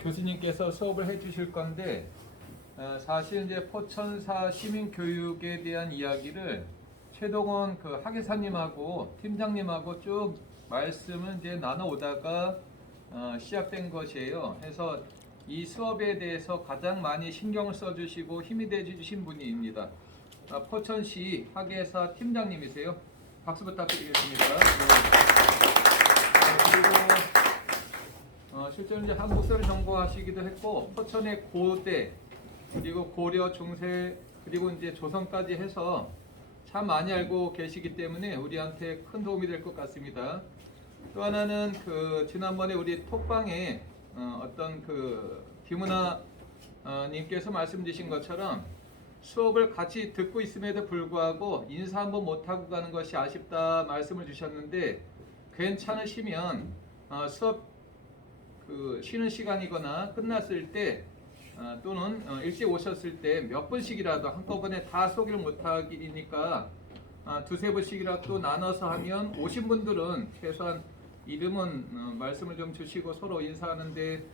교수님께서 수업을 해주실 건데 사실 이제 포천사 시민교육에 대한 이야기를 최동원 학예사님하고 팀장님하고 쭉 말씀을 이제 나눠오다가 시작된 것이에요. 해서 이 수업에 대해서 가장 많이 신경을 써주시고 힘이 돼주신 분입니다. 포천시 학예사 팀장님이세요. 박수 부탁드리겠습니다. 그리고 실제로 이제 한국사를 전공하시기도 했고 포천의 고대 그리고 고려 중세 그리고 이제 조선까지 해서 참 많이 알고 계시기 때문에 우리한테 큰 도움이 될 것 같습니다. 또 하나는 지난번에 우리 톡방에 어떤 김은아 님께서 말씀 주신 것처럼 수업을 같이 듣고 있음에도 불구하고 인사 한번 못하고 가는 것이 아쉽다 말씀을 주셨는데 괜찮으시면 수업 쉬는 시간이거나 끝났을 때 또는 일찍 오셨을 때 몇 분씩이라도 한꺼번에 다 소개를 못하기니까 두세 분씩이라도 또 나눠서 하면 오신 분들은 최소한 이름은 말씀을 좀 주시고 서로 인사하는데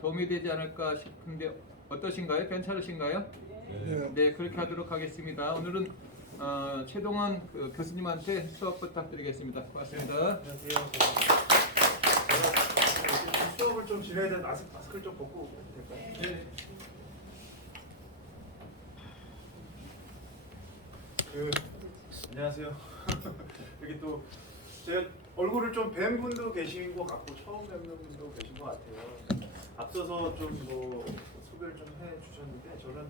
도움이 되지 않을까 싶은데 어떠신가요? 괜찮으신가요? 네, 그렇게 하도록 하겠습니다. 오늘은 최동원 교수님한테 수업 부탁드리겠습니다. 고맙습니다. 안녕하세요. 수업을 좀 진행해야 되는데 마스크를 좀 벗고 될까요? 네. 안녕하세요. 여기 또 제가 얼굴을 좀 뵌 분도 계신 것 같고 처음 뵙는 분도 계신 것 같아요. 앞서서 좀 소개를 좀 해주셨는데 저는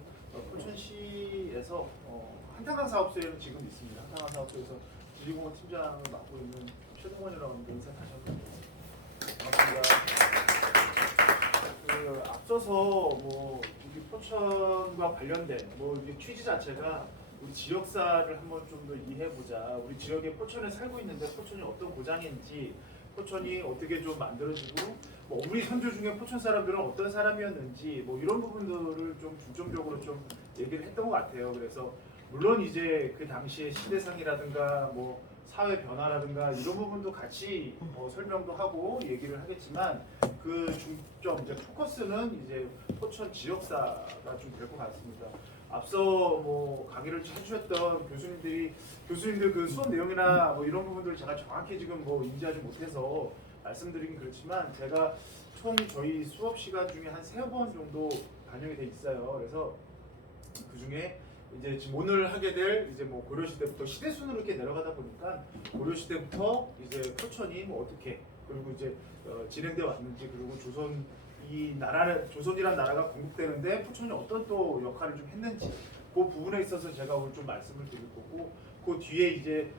포천시에서 한탄강 사업소에는 지금 있습니다. 한탄강 사업소에서 지리공원 팀장을 맡고 있는 최동원이라고 하는데 인사 다시 한번 반갑습니다. 앞서서 우리 포천과 관련된 이게 취지 자체가 우리 지역사를 한번 좀 더 이해해보자. 우리 지역에 포천에 살고 있는데 포천이 어떤 고장인지, 포천이 어떻게 좀 만들어지고, 우리 선조 중에 포천 사람들은 어떤 사람이었는지, 이런 부분들을 좀 중점적으로 좀 얘기를 했던 것 같아요. 그래서 물론 이제 그 당시의 시대상이라든가 사회 변화라든가 이런 부분도 같이 설명도 하고 얘기를 하겠지만 그 중점 이제 포커스는 이제 포천 지역사가 좀 될 것 같습니다. 앞서 강의를 해주셨던 교수님들 그 수업 내용이나 이런 부분들을 제가 정확히 지금 인지하지 못해서 말씀드리긴 그렇지만 제가 총 저희 수업 시간 중에 한 3번 정도 반영이 돼 있어요. 그래서 그 중에 이제 지금 오늘 하게 될 이제 고려시대부터 시대순으로 이렇게 내려가다 보니까 고려시대부터 이제 포천이 어떻게 그리고 이제 진행돼 왔는지 그리고 조선이란 나라가 건국되는데 포천이 어떤 또 역할을 좀 했는지 그 부분에 있어서 제가 오늘 좀 말씀을 드릴 거고 그 뒤에 이제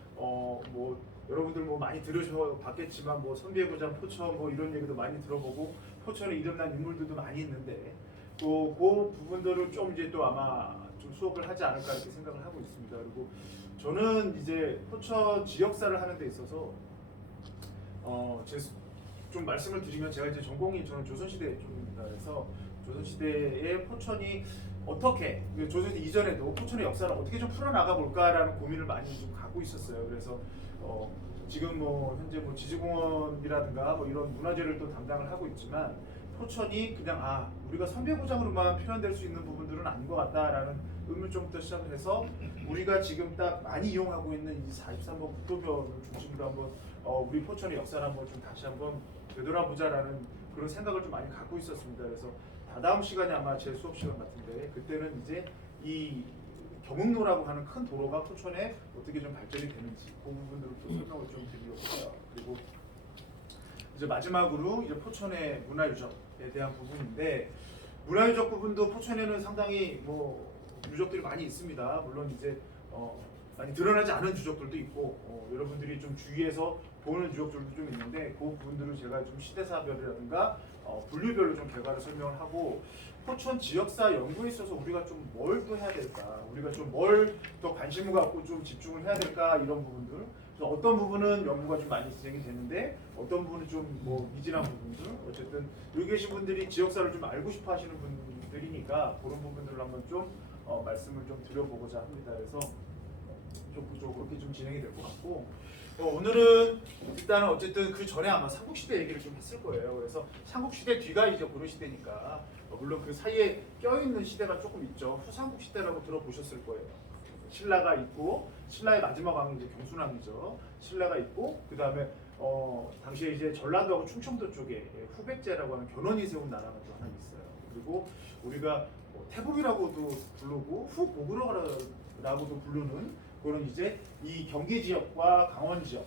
여러분들 많이 들으셔봤겠지만 선비의 고장 포천 이런 얘기도 많이 들어보고 포천에 이름난 인물들도 많이 있는데 또 그 부분들을 좀 이제 또 아마 좀 수업을 하지 않을까 이렇게 생각을 하고 있습니다. 그리고 저는 이제 포천 지역사를 하는 데 있어서 좀 말씀을 드리면 제가 이제 전공이 저는 조선시대 쪽입니다. 그래서 조선시대의 포천이 어떻게 조선시대 이전에도 포천의 역사를 어떻게 좀 풀어나가 볼까라는 고민을 많이 좀 갖고 있었어요. 그래서 지금 현재 지지공원이라든가 이런 문화재를 또 담당을 하고 있지만 포천이 그냥 우리가 선비고장으로만 표현될 수 있는 부분들은 아닌 것 같다라는 의문점부터 시작을 해서 우리가 지금 딱 많이 이용하고 있는 이 43번 국도변을 중심으로 한번 우리 포천의 역사를 한번 좀 다시 한번 되돌아보자라는 그런 생각을 좀 많이 갖고 있었습니다. 그래서 다다음 시간이 아마 제 수업 시간 같은데 그때는 이제 이 경흥로라고 하는 큰 도로가 포천에 어떻게 좀 발전이 되는지 그 부분들을 또 설명을 좀 드리려고 해요. 그리고 이제 마지막으로 이제 포천의 문화유적에 대한 부분인데 문화유적 부분도 포천에는 상당히 유적들이 많이 있습니다. 물론 이제 많이 드러나지 않은 유적들도 있고 여러분들이 좀 주위에서 보는 유적들도 좀 있는데 그 부분들을 제가 좀 시대사별이라든가 분류별로 좀 개괄을 설명을 하고 포천 지역사 연구에 있어서 우리가 좀 뭘 또 해야 될까, 우리가 좀 뭘 더 관심을 갖고 좀 집중을 해야 될까 이런 부분들. 그래서 어떤 부분은 연구가 좀 많이 진행이 되는데 어떤 부분은 좀 미진한 부분들. 어쨌든 여기 계신 분들이 지역사를 좀 알고 싶어 하시는 분들이니까 그런 부분들을 한번 좀 말씀을 좀 드려보고자 합니다. 그래서 좀 그렇게 좀 진행이 될 것 같고 오늘은 일단은 어쨌든 그 전에 아마 삼국시대 얘기를 좀 했을 거예요. 그래서 삼국시대 뒤가 이제 고려시대니까 물론 그 사이에 껴있는 시대가 조금 있죠. 후삼국시대라고 들어보셨을 거예요. 신라가 있고 신라의 마지막 왕이 이제 경순왕이죠. 신라가 있고 그 다음에 당시에 이제 전라도하고 충청도 쪽에 후백제라고 하는 견훤이 세운 나라가 또 하나 있어요. 그리고 우리가 태국이라고도 부르고 후고구려라고도 부르는 그런 이제 이 경기 지역과 강원 지역,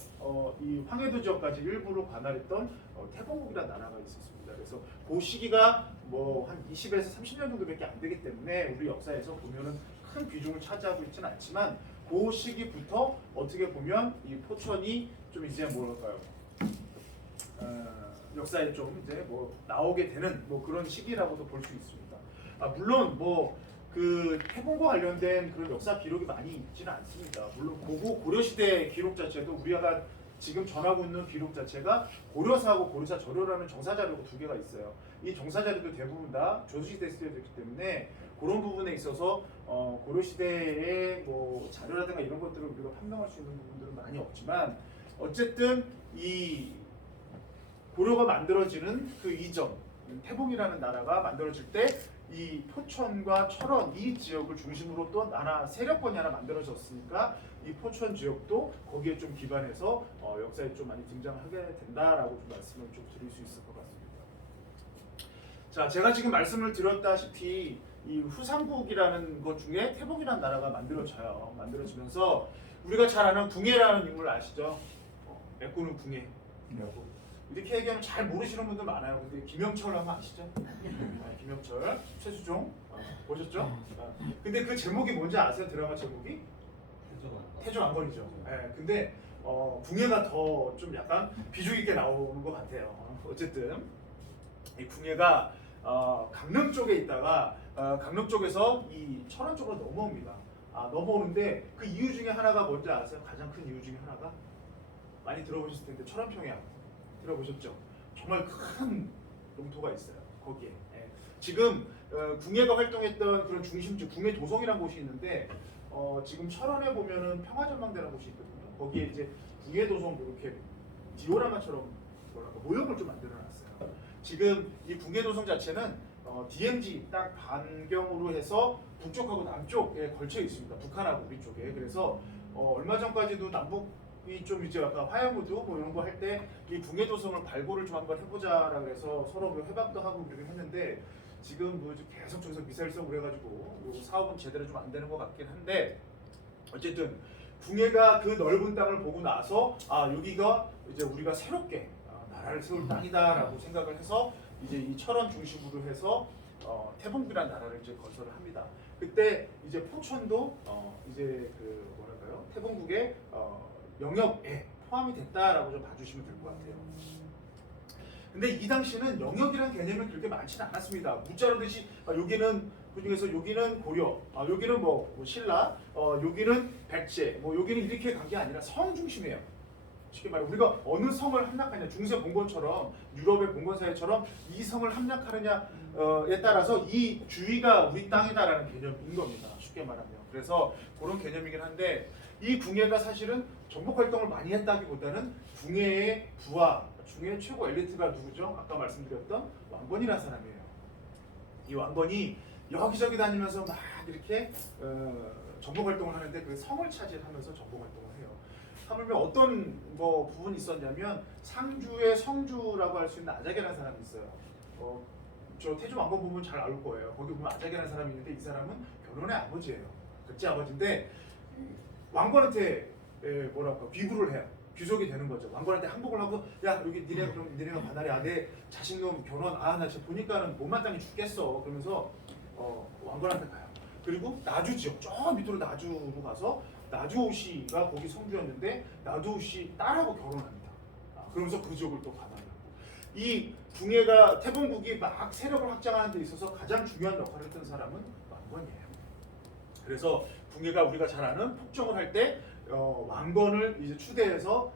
이 황해도 지역까지 일부러 관할했던 태봉국이라는 나라가 있었습니다. 그래서 그 시기가 뭐 한 20에서 30년 정도밖에 안 되기 때문에 우리 역사에서 보면은 큰 비중을 차지하고 있지는 않지만 그 시기부터 어떻게 보면 이 포천이 좀 이제 뭐랄까요? 역사에 좀 이제 뭐 나오게 되는 뭐 그런 시기라고도 볼 수 있습니다. 물론 뭐 그 태봉과 관련된 그런 역사 기록이 많이 있지는 않습니다. 물론 고려시대 기록 자체도 우리가 지금 전하고 있는 기록 자체가 고려사하고 고려사 저료라는 정사 자료가 두 개가 있어요. 이 정사 자료도 대부분 다 조선시대 시대였기 때문에 그런 부분에 있어서 고려시대의 뭐 자료라든가 이런 것들을 우리가 판명할 수 있는 부분들은 많이 없지만 어쨌든 이 고려가 만들어지는 그 이전 태봉이라는 나라가 만들어질 때 이 포천과 철원 이 지역을 중심으로 또 하나 세력권이 하나 만들어졌으니까 이 포천 지역도 거기에 좀 기반해서 역사에 좀 많이 등장하게 된다라고 좀 말씀을 좀 드릴 수 있을 것 같습니다. 자, 제가 지금 말씀을 드렸다시피 이 후삼국이라는 것 중에 태봉이라는 나라가 만들어져요. 만들어지면서 우리가 잘 아는 궁예라는 인물 아시죠? 애꾸는 궁예. 이렇게 얘기하면 잘 모르시는 분들 많아요. 근데 김영철 하면 아시죠? 김영철, 최수종 보셨죠? 근데 그 제목이 뭔지 아세요? 드라마 제목이? 태조왕건이죠. 근데 궁예가 더 좀 약간 비중 있게 나오는 것 같아요. 어쨌든 이 궁예가 강릉 쪽에 있다가 강릉 쪽에서 이 철원 쪽으로 넘어옵니다. 넘어오는데 그 이유 중에 하나가 뭔지 아세요? 가장 큰 이유 중에 하나가 많이 들어보셨을 텐데 철원평야 들어보셨죠? 정말 큰 영토가 있어요. 거기에. 지금 궁예가 활동했던 그런 중심지 궁예 도성이라는 곳이 있는데 지금 철원에 보면은 평화전망대라는 곳이 있거든요. 거기에 이제 궁예 도성 이렇게 디오라마처럼 모형을 좀 만들어놨어요. 지금 이 궁예 도성 자체는 DMZ 딱 반경으로 해서 북쪽하고 남쪽에 걸쳐 있습니다. 북한하고 우리 쪽에. 그래서 얼마 전까지도 남북 이 좀 이제 아까 화해무드 뭐 이런 거 할 때 이 궁예 도성을 발굴을 좀 한번 해보자라고 해서 서로 뭐 회박도 하고 그러긴 했는데 지금 뭐 계속 저기서 미사일 쏘고 그래가지고 사업은 제대로 좀 안 되는 것 같긴 한데 어쨌든 궁예가 그 넓은 땅을 보고 나서 여기가 이제 우리가 새롭게 나라를 세울 땅이다라고 생각을 해서 이제 이 철원 중심으로 해서 태봉이라는 나라를 이제 건설을 합니다. 그때 이제 포천도 이제 그 뭐랄까요 태봉국의 영역에 포함이 됐다라고 좀 봐주시면 될 것 같아요. 근데 이 당시는 영역이라는 개념이 그렇게 많지는 않았습니다. 문자로 듯이 여기는 그중에서 여기는 고려, 여기는 뭐 신라, 여기는 백제, 뭐 여기는 이렇게 간 게 아니라 성 중심이에요. 쉽게 말해 우리가 어느 성을 함락하냐, 중세 봉건처럼 유럽의 봉건 사회처럼 이 성을 함락하느냐에 따라서 이 주위가 우리 땅이다라는 개념인 겁니다. 쉽게 말하면. 그래서 그런 개념이긴 한데 이 궁예가 사실은 정복 활동을 많이 했다기보다는 궁예의 부하, 중에 최고 엘리트가 누구죠? 아까 말씀드렸던 왕건이라는 사람이에요. 이 왕건이 여기저기 다니면서 막 이렇게 정복 활동을 하는데 그 성을 차지하면서 정복 활동을 해요. 하물며 어떤 뭐 부분이 있었냐면 상주의 성주라고 할 수 있는 아작이라는 사람이 있어요. 저 태조 왕건 보면 잘 알 거예요. 거기 보면 아작이라는 사람이 있는데 이 사람은 견훤의 아버지예요. 그치 아버지인데 왕건한테 뭐랄까 비구를 해요. 귀족이 되는 거죠. 왕건한테 항복을 하고 야 여기 니네 그럼 니네가 관할이야. 내 자식놈 견훤 나 지금 보니까는 못마땅히 죽겠어. 그러면서 왕건한테 가요. 그리고 나주 지역 저 밑으로 나주로 가서 나주오씨가 거기 성주였는데 나주오씨 딸하고 결혼합니다. 그러면서 그 지역을 또 관할하고 이 궁예가 태봉국이 막 세력을 확장하는 데 있어서 가장 중요한 역할을 했던 사람은 왕건이에요. 그래서 궁예가 우리가 잘 아는 폭정을 할 때 왕건을 이제 추대해서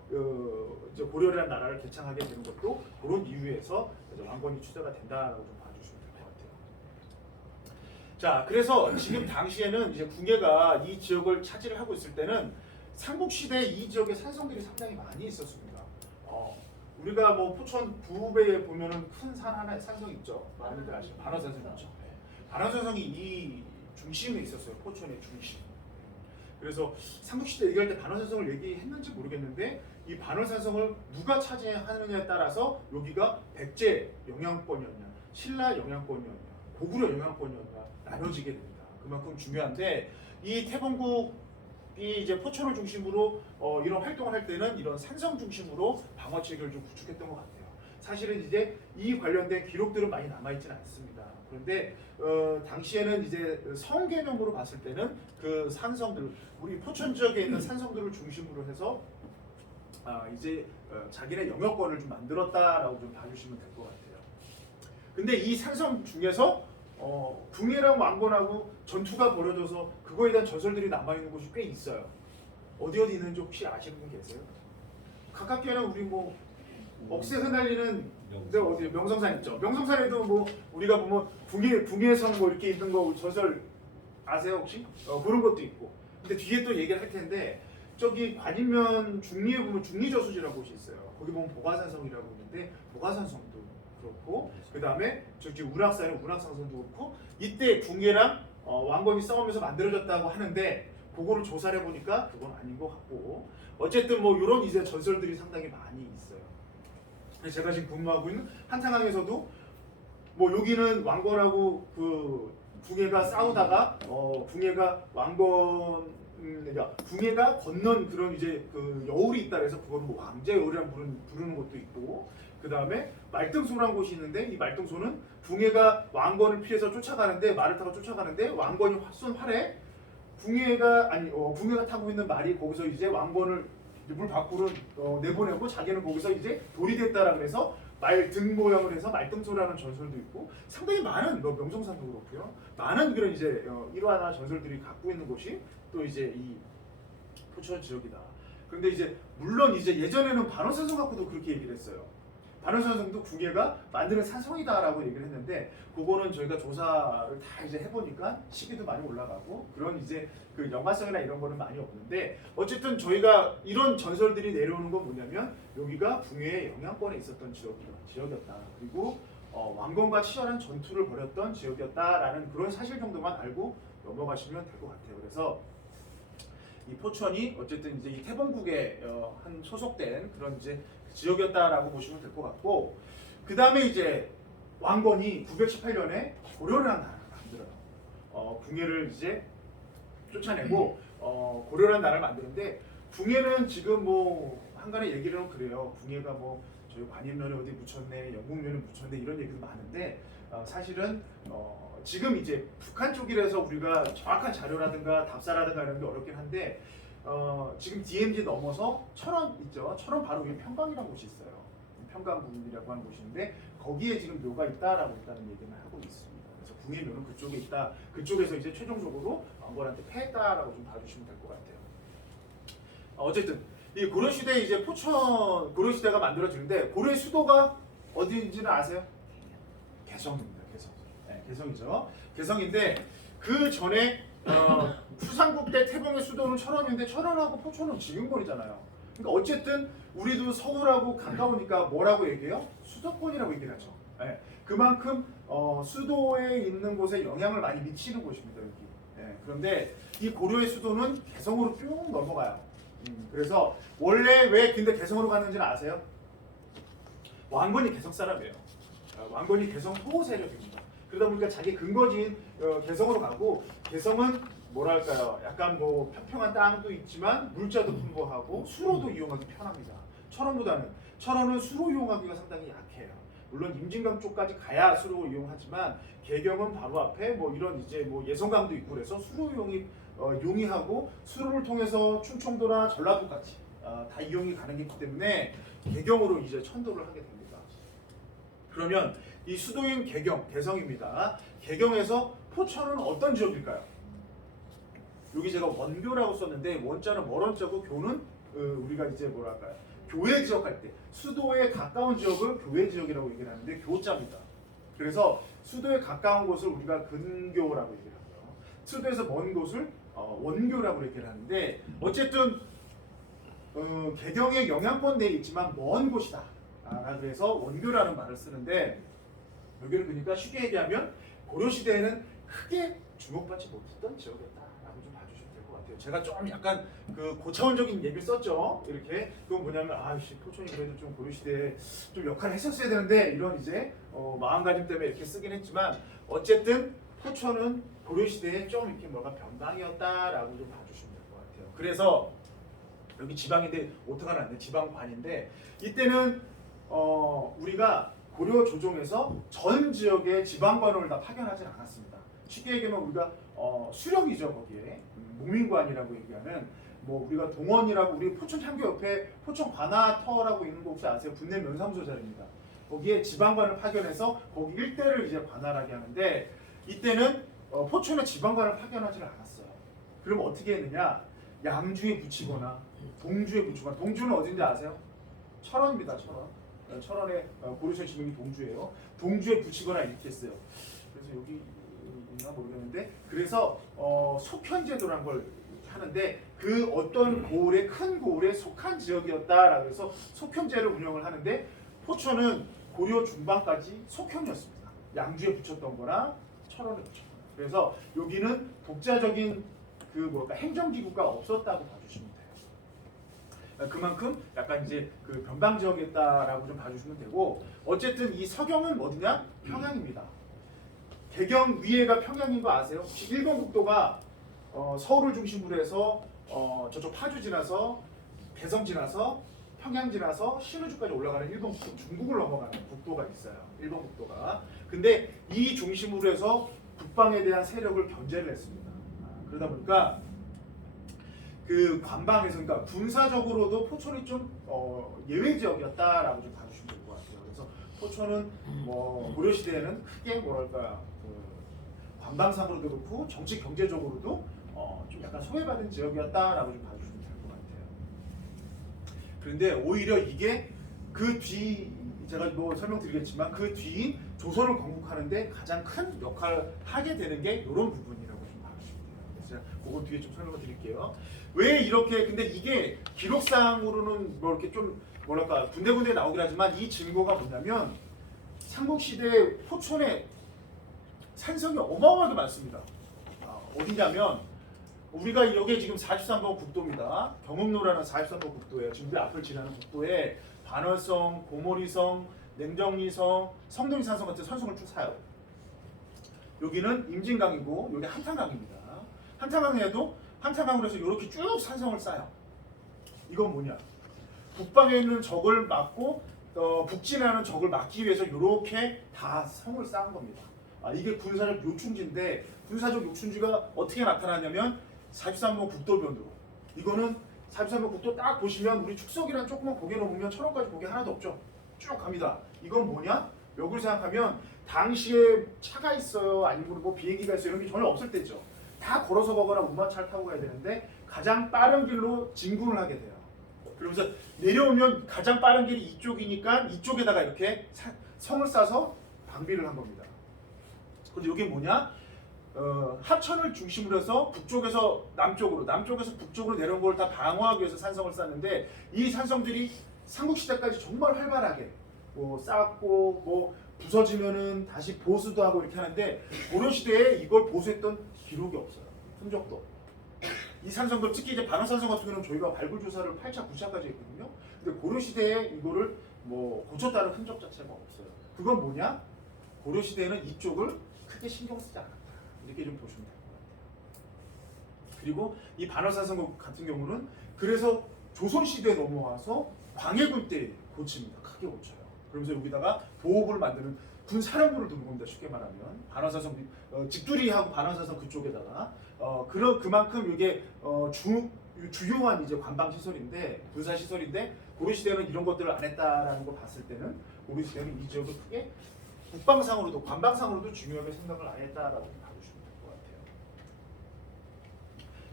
이제 고려라는 나라를 개창하게 되는 것도 그런 이유에서 왕건이 추대가 된다라고 좀 봐주시면 될 것 같아요. 자, 그래서 지금 당시에는 이제 궁예가 이 지역을 차지를 하고 있을 때는 삼국시대 이 지역에 산성들이 상당히 많이 있었습니다. 우리가 뭐 포천 부읍에 보면은 큰 산 하나에 산성 있죠. 많이들 아시죠? 반원산성 있죠. 반원산성이 이 중심에 있었어요. 포천의 중심. 그래서 삼국시대 얘기할 때 반원산성을 얘기했는지 모르겠는데 이 반원산성을 누가 차지하느냐에 따라서 여기가 백제 영향권이었냐, 신라 영향권이었냐, 고구려 영향권이었냐 나눠지게 됩니다. 그만큼 중요한데 이 태봉국이 이제 포천을 중심으로 이런 활동을 할 때는 이런 산성 중심으로 방어 체계를 좀 구축했던 것 같아요. 사실은 이제 이 관련된 기록들은 많이 남아있지는 않습니다. 그런데 당시에는 이제 성 개념으로 봤을 때는 그 산성들, 우리 포천 지역에 있는 산성들을 중심으로 해서 이제 자기네 영역권을 좀 만들었다라고 좀 봐주시면 될 것 같아요. 근데 이 산성 중에서 궁예랑 왕건하고 전투가 벌어져서 그거에 대한 전설들이 남아있는 곳이 꽤 있어요. 어디 있는지 혹시 아시는 분 계세요? 가깝게는 우리 뭐 억새 흩날리는 데 어디 명성산 있죠. 명성산에도 뭐 우리가 보면 궁예성 뭐 이렇게 있는 거 전설 아세요 혹시? 그런 것도 있고. 근데 뒤에 또 얘기를 할 텐데 저기 관인면 중리에 보면 중리저수지라는 곳이 있어요. 거기 보면 보가산성이라고 있는데 보가산성도 그렇고 그 다음에 저기 운악산에 운악산성도 그렇고 이때 궁예랑 왕건이 싸우면서 만들어졌다고 하는데 그거를 조사를 해보니까 그건 아닌 것 같고 어쨌든 뭐 이런 이제 전설들이 상당히 많이 있어요. 제가 지금 근무하고 있는 한탄강에서도 뭐 여기는 왕건하고 그 궁예가 싸우다가 궁예가 왕건 그러니까 궁예가 건넌 그런 이제 그 여울이 있다 그래서 그걸 뭐 왕제 여울이라고 부르는 것도 있고 그 다음에 말등소라는 곳이 있는데 이 말등소는 궁예가 왕건을 피해서 쫓아가는데 말을 타고 쫓아가는데 왕건이 쏜 활에 궁예가 타고 있는 말이 거기서 이제 왕건을 물 밖으로 내보내고 자기는 거기서 이제 돌이 됐다라 그래서 말 등 모양을 해서 말등소라는 전설도 있고 상당히 많은 명성산도 그렇고요. 많은 그런 이제 일화나 전설들이 갖고 있는 곳이 또 이제 이 포천 지역이다. 그런데 이제 물론 이제 예전에는 반원산성 갖고도 그렇게 얘기를 했어요. 반원산성도 궁예가 만드는 산성이다라고 얘기를 했는데 그거는 저희가 조사를 다 이제 해보니까 시기도 많이 올라가고 그런 이제 그 연관성이나 이런 거는 많이 없는데 어쨌든 저희가 이런 전설들이 내려오는 건 뭐냐면 여기가 궁예의 영향권에 있었던 지역이었다. 그리고 왕건과 치열한 전투를 벌였던 지역이었다라는 그런 사실 정도만 알고 넘어가시면 될 것 같아요. 그래서 이 포천이 어쨌든 이제 이 태봉국에 한 소속된 그런 이제 지역이었다라고 보시면 될 것 같고 그 다음에 이제 왕건이 918년에 고려라는 나라를 만들어요. 궁예를 이제 쫓아내고 고려라는 나라를 만드는데 궁예는 지금 뭐 한간에 얘기를 그래요. 궁예가 뭐 저희 관인면에 어디 묻혔네, 영국면에 묻혔네 이런 얘기도 많은데 사실은 지금 이제 북한 쪽이라서 우리가 정확한 자료라든가 답사라든가 이런 게 어렵긴 한데 지금 DMZ 넘어서 철원 있죠. 철원 바로 위에 평강이라는 곳이 있어요. 평강군이라고 하는 곳인데 거기에 지금 묘가 있다라고 있다는 얘기는 하고 있습니다. 그래서 궁예 묘는 그쪽에 있다. 그쪽에서 이제 최종적으로 왕건한테 패했다라고 좀 봐주시면 될 것 같아요. 어쨌든 이 고려 시대 이제 포천 고려 시대가 만들어지는데 고려의 수도가 어디인지는 아세요? 개성입니다. 개성. 네, 개성이죠. 개성인데 그 전에 후삼국 때 태봉의 수도는 철원인데 철원하고 포천은 지금 거리잖아요. 그러니까 어쨌든 우리도 서울하고 가까우니까 뭐라고 얘기해요? 수도권이라고 얘기를 하죠. 네, 그만큼 수도에 있는 곳에 영향을 많이 미치는 곳입니다. 여기. 네, 그런데 이 고려의 수도는 개성으로 쭉 넘어가요. 그래서 원래 왜 근데 개성으로 갔는지는 아세요? 왕건이 개성 사람이에요. 왕건이 개성 호호 세력입니다. 그러다 보니까 자기 근거지인 개성으로 가고 개성은 뭐랄까요? 약간 뭐 평평한 땅도 있지만 물자도 풍부하고 수로도 이용하기 편합니다. 철원은 수로 이용하기가 상당히 약해요. 물론 임진강 쪽까지 가야 수로 이용하지만 개경은 바로 앞에 뭐 이런 이제 뭐 예성강도 있고 그래서 수로 이용이 용이하고 수로를 통해서 충청도나 전라도까지 다 이용이 가능했기 때문에 개경으로 이제 천도를 하게 됩니다. 그러면 이 수도인 개성입니다. 개경에서 포천은 어떤 지역일까요? 여기 제가 원교라고 썼는데 원자는 월원자고 교는 우리가 이제 뭐랄까요? 교회 지역 할 때 수도에 가까운 지역을 교회 지역이라고 얘기를 하는데 교자입니다. 그래서 수도에 가까운 곳을 우리가 근교라고 얘기를 하고요. 수도에서 먼 곳을 원교라고 얘기를 하는데 어쨌든 개경의 영향권 내에 있지만 먼 곳이다. 그래서 원교라는 말을 쓰는데 여기를 그러니까 쉽게 얘기하면 고려 시대에는 크게 주목받지 못했던 지역이었다라고 좀 봐주시면 될 것 같아요. 제가 좀 약간 그 고차원적인 얘기를 썼죠. 이렇게 그건 뭐냐면 아씨 포천이 그래도 좀 고려 시대에 좀 역할을 했었어야 되는데 이런 이제 마음가짐 때문에 이렇게 쓰긴 했지만 어쨌든 포천은 고려 시대에 좀 이렇게 뭐가 변방이었다라고 좀 봐주시면 될 것 같아요. 그래서 여기 지방인데 오타가 났네. 지방관인데 이때는 우리가 고려 조정에서 전 지역의 지방관원을 다 파견하지 않았습니다. 쉽게 얘기하면 우리가 수령이죠. 거기에 목민관이라고 얘기하는 뭐 우리가 동원이라고 우리 포천 향교 옆에 포천 관아터라고 있는 거 혹시 아세요? 분내 면사무소 자리입니다. 거기에 지방관을 파견해서 거기 일대를 이제 관할하게 하는데 이때는 포천에 지방관을 파견하지 않았어요. 그럼 어떻게 했느냐? 양주에 붙이거나 동주에 붙이거나 동주는 어딘지 아세요? 철원입니다. 철원의 고려시 지명이 동주예요. 동주에 붙이거나 이렇게 했어요. 그래서 여기 있나 모르겠는데 그래서 속현제도라는 걸 하는데 그 어떤 고을에 큰 고을에 속한 지역이었다라고 해서 속현제를 운영을 하는데 포천은 고려 중반까지 속현이었습니다. 양주에 붙였던 거나 철원에 붙였거나. 그래서 여기는 독자적인 그 뭐랄까 행정기구가 없었다고 봐주시면 돼요. 그만큼 약간 이제 그 변방 지역이었다라고 좀 봐주시면 되고 어쨌든 이 서경은 어디냐? 평양입니다. 개경 위에가 평양인 거 아세요? 혹시 일본 국도가 서울을 중심으로 해서 저쪽 파주 지나서 개성 지나서 평양 지나서 신우주까지 올라가는 일본 국도, 중국을 넘어가는 국도가 있어요. 일본 국도가. 근데 이 중심으로 해서 북방에 대한 세력을 견제를 했습니다. 그러다 보니까 그 관방에서 그러니까 군사적으로도 포천이 좀 예외 지역이었다라고 좀 봐주시면 될 것 같아요. 그래서 포천은 뭐 고려 시대에는 크게 뭐랄까 그 관방상으로도 그렇고 정치 경제적으로도 좀 약간 소외받은 지역이었다라고 좀 봐주시면 될 것 같아요. 그런데 오히려 이게 그 뒤 제가 뭐 설명드리겠지만 그 뒤인 조선을 건국하는데 가장 큰 역할을 하게 되는 게 이런 부분이라고 좀 봐주시면 돼요. 그래서 제가 그건 뒤에 좀 설명을 드릴게요. 왜 이렇게 근데 이게 기록상으로는 뭐 이렇게 좀 뭐랄까 군데군데 나오긴 하지만 이 증거가 뭐냐면 삼국시대 포천에 산성이 어마어마하게 많습니다. 어디냐면 우리가 여기 지금 43번 국도입니다. 경음로라는 43번 국도예요. 지금 우리 앞을 지나는 국도에 반월성, 고모리성, 냉정리성, 성동산성 같은 선성을 쭉 사요. 여기는 임진강이고 여기 한탄강입니다. 한탄강에도 한탄강으로 해서 이렇게 쭉 산성을 쌓아요. 이건 뭐냐? 북방에 있는 적을 막고 북진하는 적을 막기 위해서 이렇게 다 성을 쌓은 겁니다. 이게 군사적 요충지인데 군사적 요충지가 어떻게 나타나냐면 43번 국도변으로. 이거는 43번 국도 딱 보시면 우리 축석이랑 조금만 고개 넘으면 철원까지 고개 하나도 없죠. 쭉 갑니다. 이건 뭐냐? 역을 생각하면 당시에 차가 있어요, 아니면 뭐 비행기가 있어요 이런 게 전혀 없을 때죠. 다 걸어서 가거나 운반차를 타고 가야 되는데 가장 빠른 길로 진군을 하게 돼요. 그러면서 내려오면 가장 빠른 길이 이쪽이니까 이쪽에다가 이렇게 성을 쌓아서 방비를 한 겁니다. 근데 이게 뭐냐? 하천을 중심으로 해서 북쪽에서 남쪽으로, 남쪽에서 북쪽으로 내려온 걸 다 방어하기 위해서 산성을 쌓는데 이 산성들이 삼국시대까지 정말 활발하게 뭐 쌓았고 뭐 부서지면은 다시 보수도 하고 이렇게 하는데 고려시대에 이걸 보수했던 기록이 없어요. 흔적도. 이 산성들 특히 이제 반월산성 같은 경우는 저희가 발굴 조사를 8차, 9차까지 했거든요. 근데 고려시대에 이거를 뭐 고쳤다는 흔적 자체가 없어요. 그건 뭐냐? 고려시대에는 이쪽을 크게 신경 쓰지 않았다. 이렇게 좀 보시면 될 것 같아요. 그리고 이 반월산성 같은 경우는 그래서 조선시대에 넘어와서 광해군 때 고칩니다. 크게 고쳐요. 그러면서 여기다가 보호부를 만드는 군 사령부를 두는 겁니다. 쉽게 말하면 반월산성 직두리하고 반월산성 그쪽에다가 그만큼 이게 주요한 이제 관방 시설인데 군사 시설인데 고려 시대는 이런 것들을 안 했다라는 걸 봤을 때는 고려 시대는 이 지역을 크게 국방상으로도 관방상으로도 중요하게 생각을 안 했다라고 봐주시면 될 것 같아요.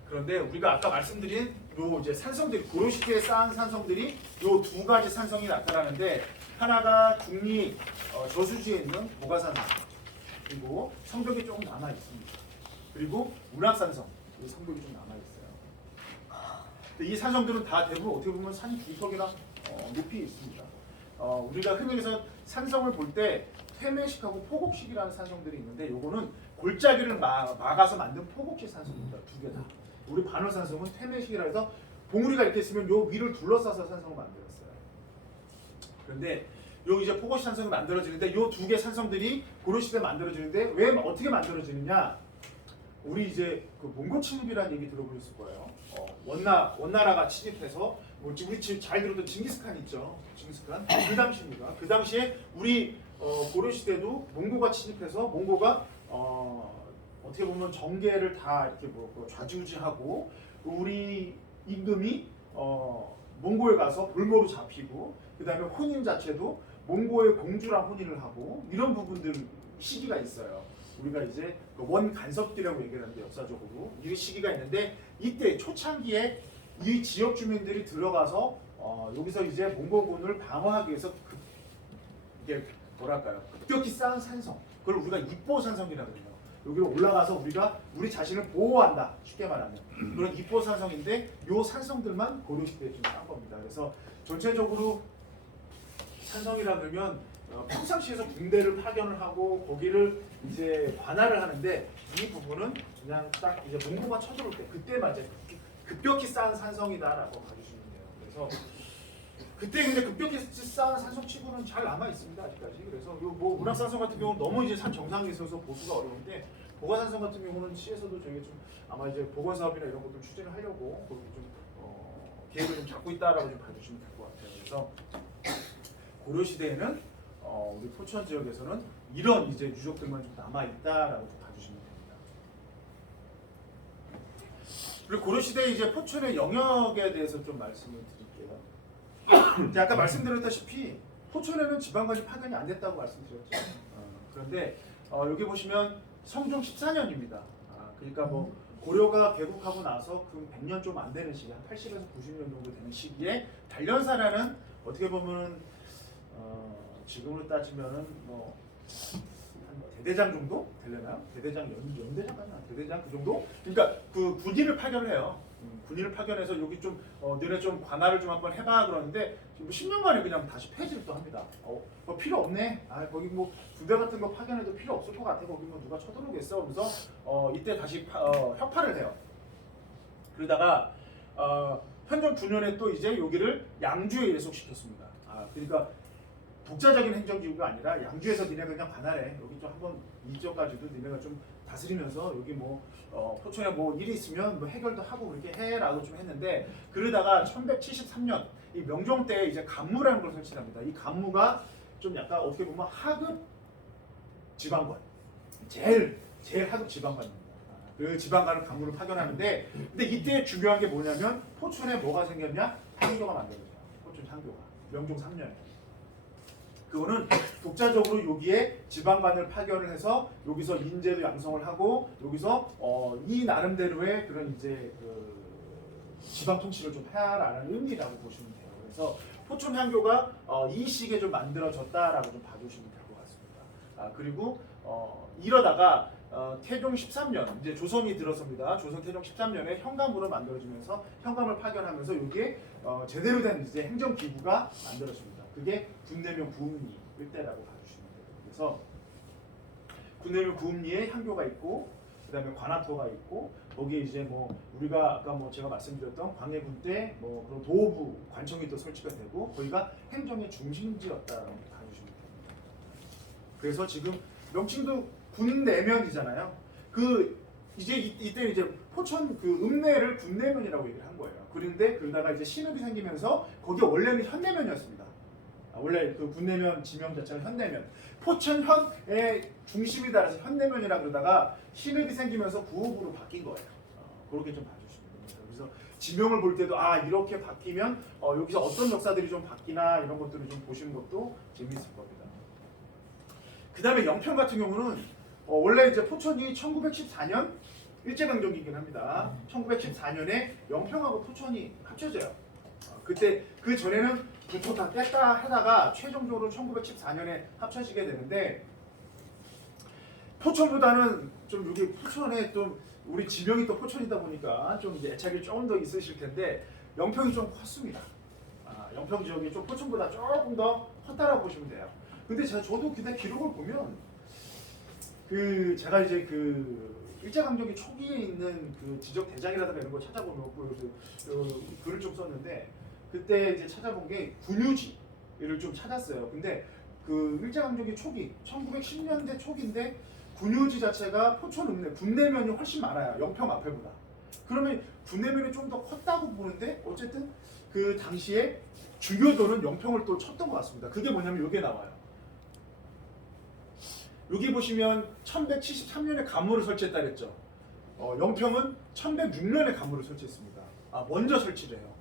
그런데 우리가 아까 말씀드린 요 이제 산성들이 고려 시대에 쌓은 산성들이 요 두 가지 산성이 나타나는데 하나가 중리 저수지에 있는 보가산성 그리고 성벽이 조금 남아 있습니다. 그리고 운악산성 이 성벽이 좀 남아 있어요. 근데 이 산성들은 다 대부분 어떻게 보면 산 중턱이나 높이 있습니다. 우리가 흔히 해서 산성을 볼 때 퇴매식하고 포곡식이라는 산성들이 있는데 요거는 골짜기를 막아서 만든 포곡식 산성입니다. 두 개 다. 우리 반월산성은 퇴매식이라 해서 봉우리가 이렇게 있으면 요 위를 둘러싸서 산성을 만들었어요. 그런데 요 이제 포곡식 산성이 만들어지는데 요 두 개 산성들이 고려시대에 만들어지는데 왜 어떻게 만들어지느냐? 우리 이제 그 몽고 침입이라는 얘기 들어보셨을 거예요. 원나라가 침입해서 우리 지금 잘 들었던 징기스칸 있죠. 징기스칸 그 당시입니다. 그 당시에 우리 고려 시대도 몽고가 침입해서 몽고가 어떻게 보면 정계를 다 이렇게 뭐 좌지우지하고 우리 임금이 몽고에 가서 볼모로 잡히고 그 다음에 혼인 자체도 몽고의 공주랑 혼인을 하고 이런 부분들 시기가 있어요. 우리가 이제 원 간섭기라고 얘기하는데 역사적으로 이 시기가 있는데 이때 초창기에 이 지역 주민들이 들어가서 여기서 이제 몽고군을 방어하기 위해서 이게 뭐랄까요 급격히 쌓은 산성 그걸 우리가 입보산성이라고 해요. 여기로 올라가서 우리가 우리 자신을 보호한다 쉽게 말하면 그런 입보산성인데 요 산성들만 고려시대에 좀 쌓은 겁니다. 그래서 전체적으로 산성이라 그러면 평상시에서 군대를 파견을 하고 거기를 이제 관할을 하는데 이 부분은 그냥 딱 이제 몽고가 쳐들어올 때 그때만 이제 급격히 쌓은 산성이다라고 봐주시면 돼요. 그래서 그때 근데 급격히 쌓은 산성치고는 잘 남아 있습니다 아직까지. 그래서 요 뭐 문학산성 같은 경우는 너무 이제 산 정상에 있어서 보수가 어려운데 보관산성 같은 경우는 시에서도 저희가 좀 아마 이제 보건 사업이나 이런 것들 추진을 하려고 거기 좀 계획을 좀 잡고 있다라고 좀 봐주시면 될 것 같아요. 그래서 고려 시대에는 우리 포천 지역에서는 이런 이제 유적들만 좀 남아 있다라고 좀 봐주시면 됩니다. 그리고 고려 시대 이제 포천의 영역에 대해서 좀 말씀을 드릴게요. 아까 말씀드렸다시피 포천에는 지방관리 파견이 안 됐다고 말씀드렸죠. 그런데 여기 보시면 성종 14년입니다. 그러니까 뭐 고려가 개국하고 나서 그 100년 좀 안 되는 시기, 한 80에서 90년 정도 되는 시기에 단련사라는 어떻게 보면 지금으로 따지면은 뭐 한 대대장 정도 되려나요? 대대장 연대장까지 대대장 그 정도? 그러니까 그 군인을 파견을 해요. 군인을 파견해서 여기 좀 너네 좀 관할을 좀 한번 해봐 그러는데 지금 10년 만에 그냥 다시 폐지를 또 합니다. 뭐 필요 없네. 거기 뭐 군대 같은 거 파견해도 필요 없을 것 같아. 거기 뭐 누가 쳐들어오겠어. 그래서 이때 다시 혁파를 해요. 그러다가 현종 9년에 또 이제 여기를 양주에 예속시켰습니다. 그러니까 독자적인 행정기구가 아니라 양주에서 니네가 그냥 관할해. 여기 좀 한번 이쪽까지도 니네가 좀 다스리면서 여기 뭐 포천에 뭐 일이 있으면 뭐 해결도 하고 그렇게 해라고 좀 했는데 그러다가 1173년 이 명종 때 이제 간무라는 걸 설치합니다. 이 간무가 좀 약간 어떻게 보면 하급 지방관 제일 하급 지방관입니다. 그 지방관을 간무를 파견하는데 근데 이때 중요한 게 뭐냐면 포천에 뭐가 생겼냐? 향교가 만들어져요. 포천 향교가 명종 3년에. 그거는 독자적으로 여기에 지방관을 파견을 해서 여기서 인재도 양성을 하고 여기서 이 나름대로의 그런 이제 그 지방 통치를 좀 해라라는 의미라고 보시면 돼요. 그래서 포천 향교가 이 시기에 좀 만들어졌다라고 좀 봐주시면 될 것 같습니다. 그리고 이러다가 태종 13년 이제 조선이 들어섭니다. 조선 태종 13년에 현감으로 만들어지면서 현감을 파견하면서 여기에 제대로 된 이제 행정 기구가 만들어집니다. 그게 군내면 구음리 일대라고 봐주시면 돼요. 그래서 군내면 구음리에 향교가 있고 그다음에 관악도가 있고 거기에 이제 뭐 우리가 아까 뭐 제가 말씀드렸던 광해군 때 뭐 그런 도호부 관청이 또 설치가 되고 거기가 행정의 중심지였다라고 봐주시면 됩니다. 그래서 지금 명칭도 군내면이잖아요. 그 이제 이때 이제 포천 그 읍내를 군내면이라고 얘기를 한 거예요. 그런데 그러다가 이제 신읍이 생기면서 거기 원래는 현내면이었습니다. 원래 그 군내면 지명 자체는 현내면. 포천현의 중심이 따라서 현내면이라 그러다가 신읍이 생기면서 구읍으로 바뀐 거예요. 그렇게 좀 봐주시면 됩니다. 그래서 지명을 볼 때도 이렇게 바뀌면 여기서 어떤 역사들이 좀 바뀌나 이런 것들을 좀 보시는 것도 재미있을 겁니다. 그 다음에 영평 같은 경우는 원래 이제 포천이 1914년 일제강점기이긴 합니다. 1914년에 영평하고 포천이 합쳐져요. 그때 그 전에는 붙었다 뗐다 하다가 최종적으로 1914년에 합쳐지게 되는데 포천보다는 좀 여기 포천에 좀 우리 지명이 또 포천이다 보니까 좀 이제 애착이 조금 더 있으실 텐데 영평이 좀 컸습니다. 영평 지역이 좀 포천보다 조금 더 컸다라고 보시면 돼요. 근데 저도 그때 기록을 보면 그 제가 이제 그 일제강점기 초기에 있는 그 지적 대장이라든가 이런 거 찾아보면 글을 좀 썼는데 그때 이제 찾아본 게 군유지를 좀 찾았어요. 근데 그 일제강점기 초기 1910년대 초기인데 군유지 자체가 포천 읍내 군내면이 훨씬 많아요. 영평 앞에보다. 그러면 군내면이 좀 더 컸다고 보는데 어쨌든 그 당시에 주교도는 영평을 또 쳤던 것 같습니다. 그게 뭐냐면 이게 나와요. 여기 보시면 1173년에 간무를 설치했다 그랬죠. 영평은 1106년에 간무를 설치했습니다. 먼저 설치를 해요.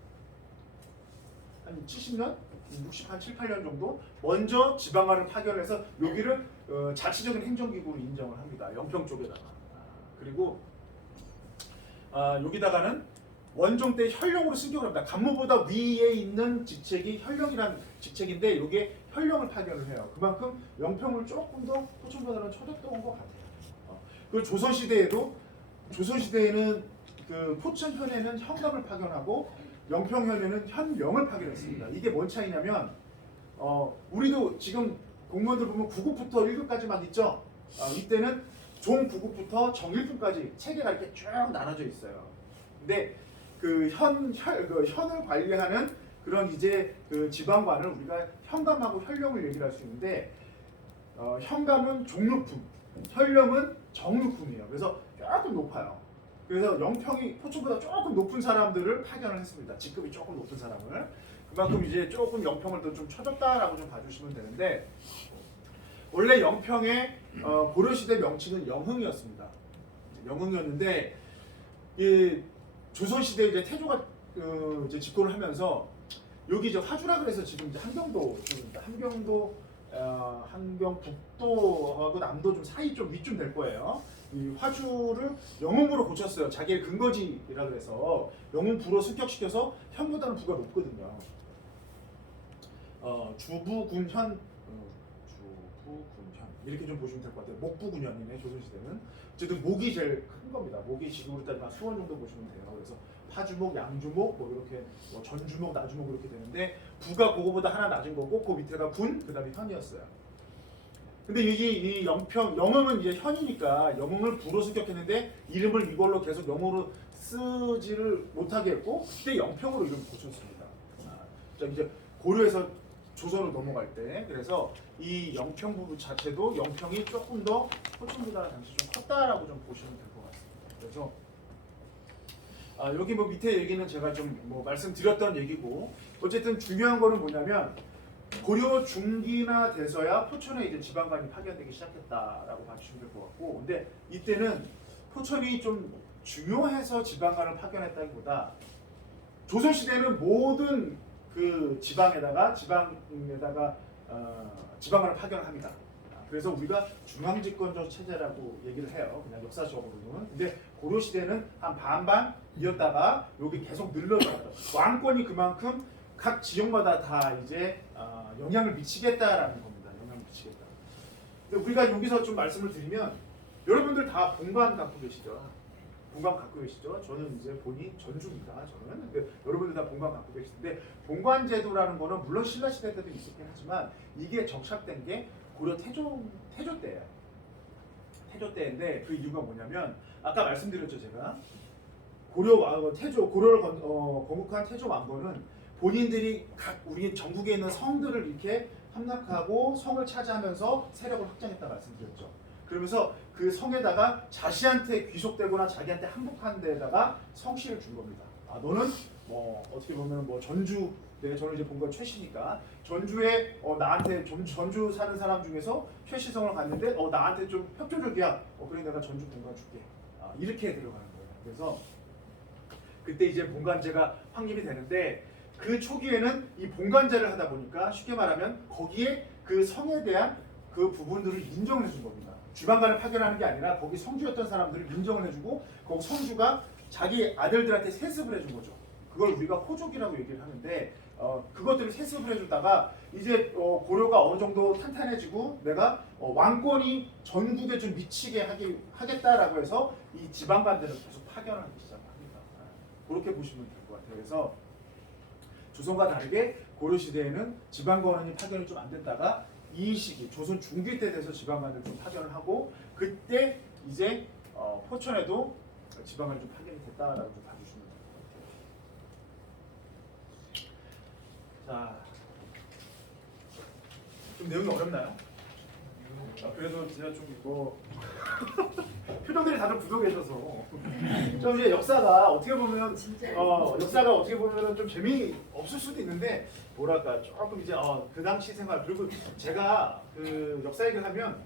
한 70년? 60, 7, 8년 정도 먼저 지방관을 파견해서 여기를 자치적인 행정기구로 인정을 합니다. 영평 쪽에다가. 그리고 여기다가는 원종 때 현령으로 승격을 합니다. 간무보다 위에 있는 직책이 현령이라는 직책인데 이게 현령을 파견을 해요. 그만큼 영평을 조금 더 포천보다는 쳐줬던 것 같아요. 그리고 조선시대에는 그 포천현에는 현감을 파견하고 영평현에는 현령을 파견했습니다. 이게 뭔 차이냐면 우리도 지금 공무원들 보면 9급부터 1급까지 막 있죠. 이때는 종 9급부터 정 1급까지 체계가 이렇게 쭉 나눠져 있어요. 근데 그 현을 관리하는 그런 이제 그 지방관을 우리가 현감하고 현령을 얘기를 할 수 있는데 현감은 종류품, 현령은 정류품이에요. 그래서 조금 높아요. 그래서 영평이 포천보다 조금 높은 사람들을 파견을 했습니다. 직급이 조금 높은 사람을. 그만큼 이제 조금 영평을 더 좀 쳐줬다라고 좀 봐주시면 되는데 원래 영평의 고려시대 명칭은 영흥이었습니다. 영흥이었는데 이 조선시대 이제 태조가 이제 집권을 하면서 여기 이제 화주라 그래서 지금 이제 한경도 쪽입니다. 한경북도하고 남도 좀 사이 좀 위쯤 될 거예요. 이 화주를 영흥부로 고쳤어요. 자기의 근거지라 그래서 영흥부로 승격시켜서 현보다는 부가 높거든요. 주부군현 이렇게 좀 보시면 될 것 같아요. 목부군현이네 조선시대는. 어쨌든 목이 제일 큰 겁니다. 목이 지금으로 따지면 수원 정도 보시면 돼요. 그래서 하주목, 양주목, 뭐 이렇게 전주목, 나주목 이렇게 되는데 부가 그거보다 하나 낮은 거고 그 밑에가 군, 그다음에 현이었어요. 근데 이 영흥은 이제 현이니까 영흥을 부로 승격했는데 이름을 이걸로 계속 영어로 쓰지를 못하게 했고 그때 영평으로 이름을 고쳤습니다. 이제 고려에서 조선으로 넘어갈 때 그래서 이 영평 부분 자체도 영평이 조금 더 포천보다 당시 좀 컸다라고 좀 보시면 될 것 같습니다. 그래서 여기 뭐 밑에 얘기는 제가 좀 뭐 말씀드렸던 얘기고 어쨌든 중요한 거는 뭐냐면 고려 중기나 돼서야 포천에 이제 지방관이 파견되기 시작했다라고 봐주시면 될 것 같고 근데 이때는 포천이 좀 중요해서 지방관을 파견했다기보다 조선시대는 모든 그 지방에다가 지방관을 파견을 합니다. 그래서 우리가 중앙집권적 체제라고 얘기를 해요. 그냥 역사적으로는. 근데 고려 시대는 한 반반이었다가 여기 계속 늘려져요. 왕권이 그만큼 각 지역마다 다 이제 영향을 미치겠다라는 겁니다. 영향을 미치겠다. 근데 우리가 여기서 좀 말씀을 드리면 여러분들 다 본관 갖고 계시죠? 본관 갖고 계시죠? 저는 이제 본인 전주입니다. 저는. 근데 여러분들 다 본관 갖고 계시는데 본관 제도라는 거는 물론 신라 시대 때도 있었긴 하지만 이게 정착된 게 고려 태조 때예요. 태조 때인데 그 이유가 뭐냐면 아까 말씀드렸죠 제가 고려를 건국한 태조 왕건은 본인들이 각 우리 전국에 있는 성들을 이렇게 함락하고 성을 차지하면서 세력을 확장했다 말씀드렸죠. 그러면서 그 성에다가 자신한테 귀속되거나 자기한테 항복한 데다가 성씨를 준 겁니다. 너는 뭐 어떻게 보면 뭐 전주 저는 이제 본관 최씨니까 전주에 나한테 전주 사는 사람 중에서 최씨성을 갔는데 나한테 좀 협조적이야. 그래 내가 전주 본관 줄게. 이렇게 들어가는 거예요. 그래서 그때 이제 본관제가 확립이 되는데 그 초기에는 이 본관제를 하다 보니까 쉽게 말하면 거기에 그 성에 대한 그 부분들을 인정을 해준 겁니다. 주방관을 파견하는 게 아니라 거기 성주였던 사람들을 인정을 해주고 거기 성주가 자기 아들들한테 세습을 해준 거죠. 그걸 우리가 호족이라고 얘기를 하는데 그것들을 세습을 해주다가 이제 고려가 어느 정도 탄탄해지고 내가 왕권이 전국에 좀 미치게 하겠다라고 해서 이 지방관들을 계속 파견하기 시작합니다. 그렇게 보시면 될 것 같아요. 그래서 조선과 다르게 고려 시대에는 지방 관원이 파견이 좀 안 됐다가 이 시기 조선 중기 때 돼서 지방관을 좀 파견을 하고 그때 이제 포천에도 지방관이 좀 파견이 됐다라고 좀 봐주시면 될 것 같아요. 자, 좀 내용이 어렵나요? 그래도 제가 좀 이거 표정들이 다들 굳어 계셔서 좀 이제 역사가 어떻게 보면 역사가 어떻게 보면 좀 재미 없을 수도 있는데 뭐랄까 조금 이제 그 당시 생활 그리고 제가 그 역사 얘기를 하면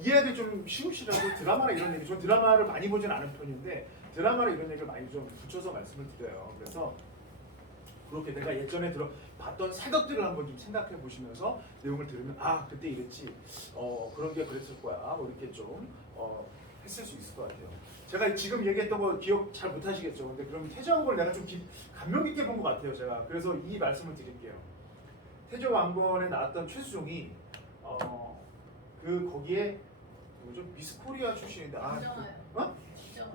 이해하기 좀 쉬우시라고 드라마나 이런 얘기, 전 드라마를 많이 보진 않은 편인데 드라마나 이런 얘기를 많이 좀 붙여서 말씀을 드려요. 그래서 그렇게 내가 예전에 봤던 사극들을 한번 좀 생각해 보시면서 내용을 들으면 그때 이랬지 그런 게 그랬을 거야 뭐 이렇게 좀 했을 수 있을 것 같아요. 제가 지금 얘기했던 거 기억 잘 못하시겠죠. 근데 그럼 태조왕건을 내가 좀 감명 깊게 본 것 같아요. 제가 그래서 이 말씀을 드릴게요. 태조왕건에 나왔던 최수종이 거기에 뭐죠 미스코리아 출신인데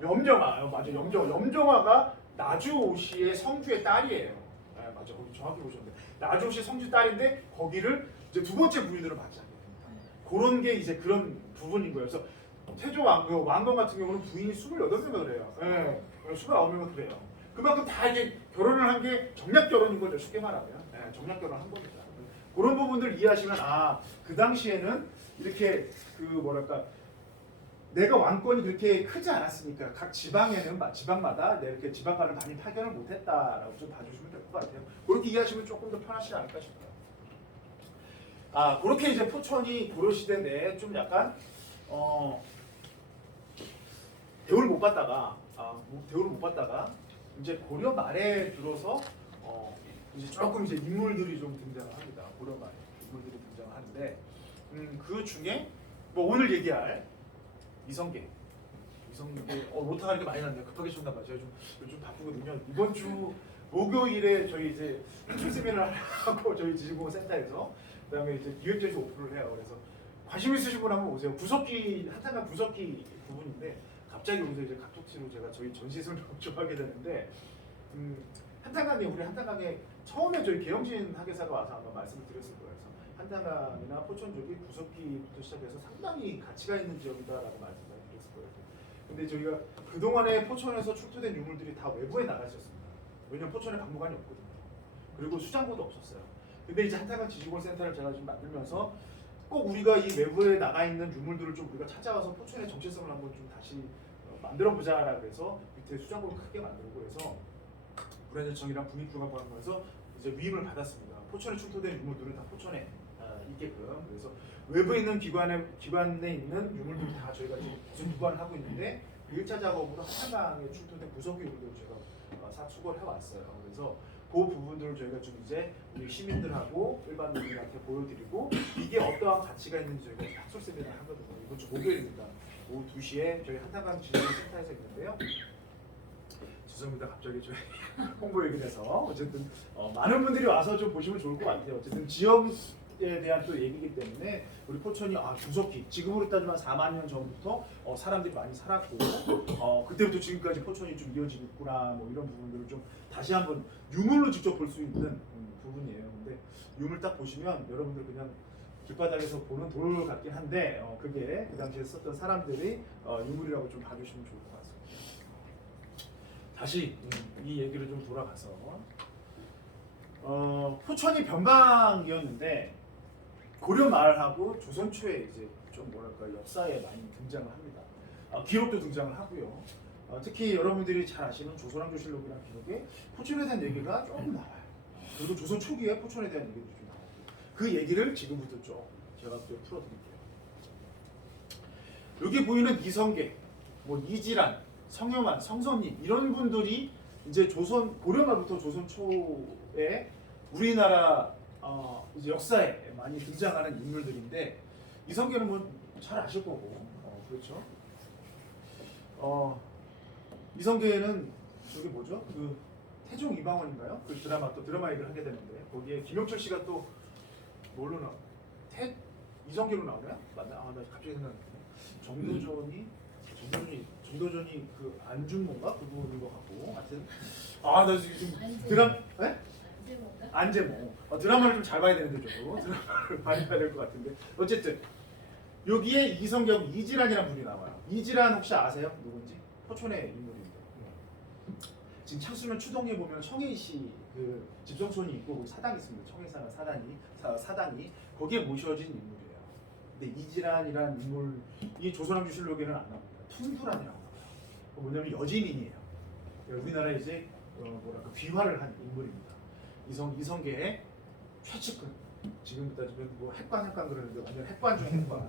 염정아 맞아 염정아가 나주오씨의 성주의 딸이에요. 네, 맞아 거기 정확히 보셨는데 나주오씨 성주 딸인데 거기를 이제 두 번째 부인으로 맞이하게 됩니다. 그런 게 이제 그런 부분인 거예요. 그래서 태조 왕건 같은 경우는 부인이 28명이나 그래요. 네, 29명이나 그래요. 그만큼 다 이게 결혼을 한 게 정략 결혼인 거죠. 쉽게 말하면 정략 결혼을 한 겁니다. 그런 부분들 이해하시면 그 당시에는 이렇게 뭐랄까 내가 왕권이 그렇게 크지 않았으니까 각 지방에는 지방마다 이렇게 지방관을 많이 파견을 못했다라고 좀 봐주시면 될 것 같아요. 그렇게 이해하시면 조금 더 편하시지 않을까 싶어요. 그렇게 이제 포천이 고려 시대 내에 좀 약간 대우를 못 받다가 이제 고려 말에 들어서 이제 조금 이제 인물들이 좀 등장을 합니다. 고려 말에 인물들이 등장을 하는데 그 중에 뭐 오늘 얘기할 이성계 오타가 이렇게 많이 났네요. 급하게 쳤나 봐요. 제가 좀 바쁘거든요. 이번 주 목요일에 저희 이제 출 세미나를 하고 저희 지식공원 센터에서 그다음에 이제 기획전시 오픈을 해요. 그래서 관심 있으신 분 한번 오세요. 부석기 한탄강 부석기 부분인데 갑자기 여기서 이제 각도치로 제가 저희 전시 설명 좀 하게 되는데 우리 한탄강에 처음에 저희 계영진 학예사가 와서 아마 말씀을 드렸을 거예요. 그래서 한탄강이나 포천 쪽이 부석기부터 시작해서 상당히 가치가 있는 지역이다라고 말씀을 드렸을 거예요. 근데 저희가 그동안에 포천에서 출토된 유물들이 다 외부에 나가 있었습니다. 왜냐면 포천에 박물관이 없거든요. 그리고 수장고도 없었어요. 근데 이제 한탄강 지식원 센터를 제가 지금 만들면서 꼭 우리가 이 외부에 나가 있는 유물들을 좀 우리가 찾아와서 포천의 정체성을 한번 좀 다시 만들어 보자라고 해서 밑에 수장고를 크게 만들고 해서 문화재청이랑 국립중앙박물관에서 이제 위임을 받았습니다. 포천에 출토된 유물들은 다 포천에 있게끔. 그래서 외부에 있는 기관에 있는 유물들이 다 저희가 지금 보관을 하고 있는데 1차 작업으로 한탄강에 출토된 구석기 유물들을 제가 수거를 해왔어요. 그래서 그 부분들을 저희가 좀 이제 우리 시민들하고 일반인들한테 보여드리고 이게 어떠한 가치가 있는지 저희가 학술 세미나를 하거든요. 이번 주 목요일입니다. 오후 2시에 저희 한탄강 지식센터에서 있는데요. 죄송합니다. 갑자기 저희 홍보 얘기 돼서 어쨌든 많은 분들이 와서 좀 보시면 좋을 것 같아요. 어쨌든 지역에 대한 또 얘기이기 때문에 우리 포천이 구석기 지금으로 따지면 4만 년 전부터 사람들이 많이 살았고 그때부터 지금까지 포천이 좀 이어지고 있구나 뭐 이런 부분들을 좀 다시 한번 유물로 직접 볼 수 있는 부분이에요. 근데 유물 딱 보시면 여러분들 그냥 길바닥에서 보는 돌 같긴 한데 그게 그 당시에 썼던 사람들이 유물이라고 좀 봐주시면 좋을 것 같습니다. 다시 이 얘기를 좀 돌아가서 포천이 변방이었는데 고려 말하고 조선 초에 이제 좀 뭐랄까 역사에 많이 등장을 합니다. 기록도 등장을 하고요. 특히 여러분들이 잘 아시는 조선왕조실록이라는 기록에 포천에 대한 얘기가 조금 나와요. 그리고 조선 초기에 포천에 대한 얘기도 좀 나오고 그 얘기를 지금부터 좀 제가 또 풀어드릴게요. 여기 보이는 이성계, 뭐 이지란, 성효만, 성선님 이런 분들이 이제 고려 말부터 조선 초에 우리나라 이제 역사에 많이 등장하는 인물들인데 이성계는 뭐 잘 아실 거고 그렇죠. 이성계는 저기 뭐죠? 그 태종 이방원인가요? 그 드라마 얘기를 하게 되는데 거기에 김영철 씨가 또 뭘로 나와? 이성계로 나오나요? 맞나? 나 갑자기 생각나네. 정도전이 그 안중모인가 그분인 것 같고 하여튼 나 지금 드라마 안제모. 드라마를 좀 잘 봐야 되는데 저도 드라마를 많이 봐야 될 것 같은데 어쨌든 여기에 이성계하고 이지란이라는 분이 나와요. 이지란 혹시 아세요? 누군지? 포천의 인물인데 지금 창수면 추동에 보면 청해시 그 집성촌이 있고 사당이 있습니다. 청해사가 사당이 거기에 모셔진 인물이에요. 근데 이지란이란 인물 이 조선왕조실록에는 안 나옵니다. 툰두란이라고 나와요. 뭐냐면 여진인이에요. 우리나라에 이제 뭐랄까 귀화를 한 인물입니다. 이성계의 최측근 지금 따지면 뭐 핵관 그러는데 완전 핵관 중 핵관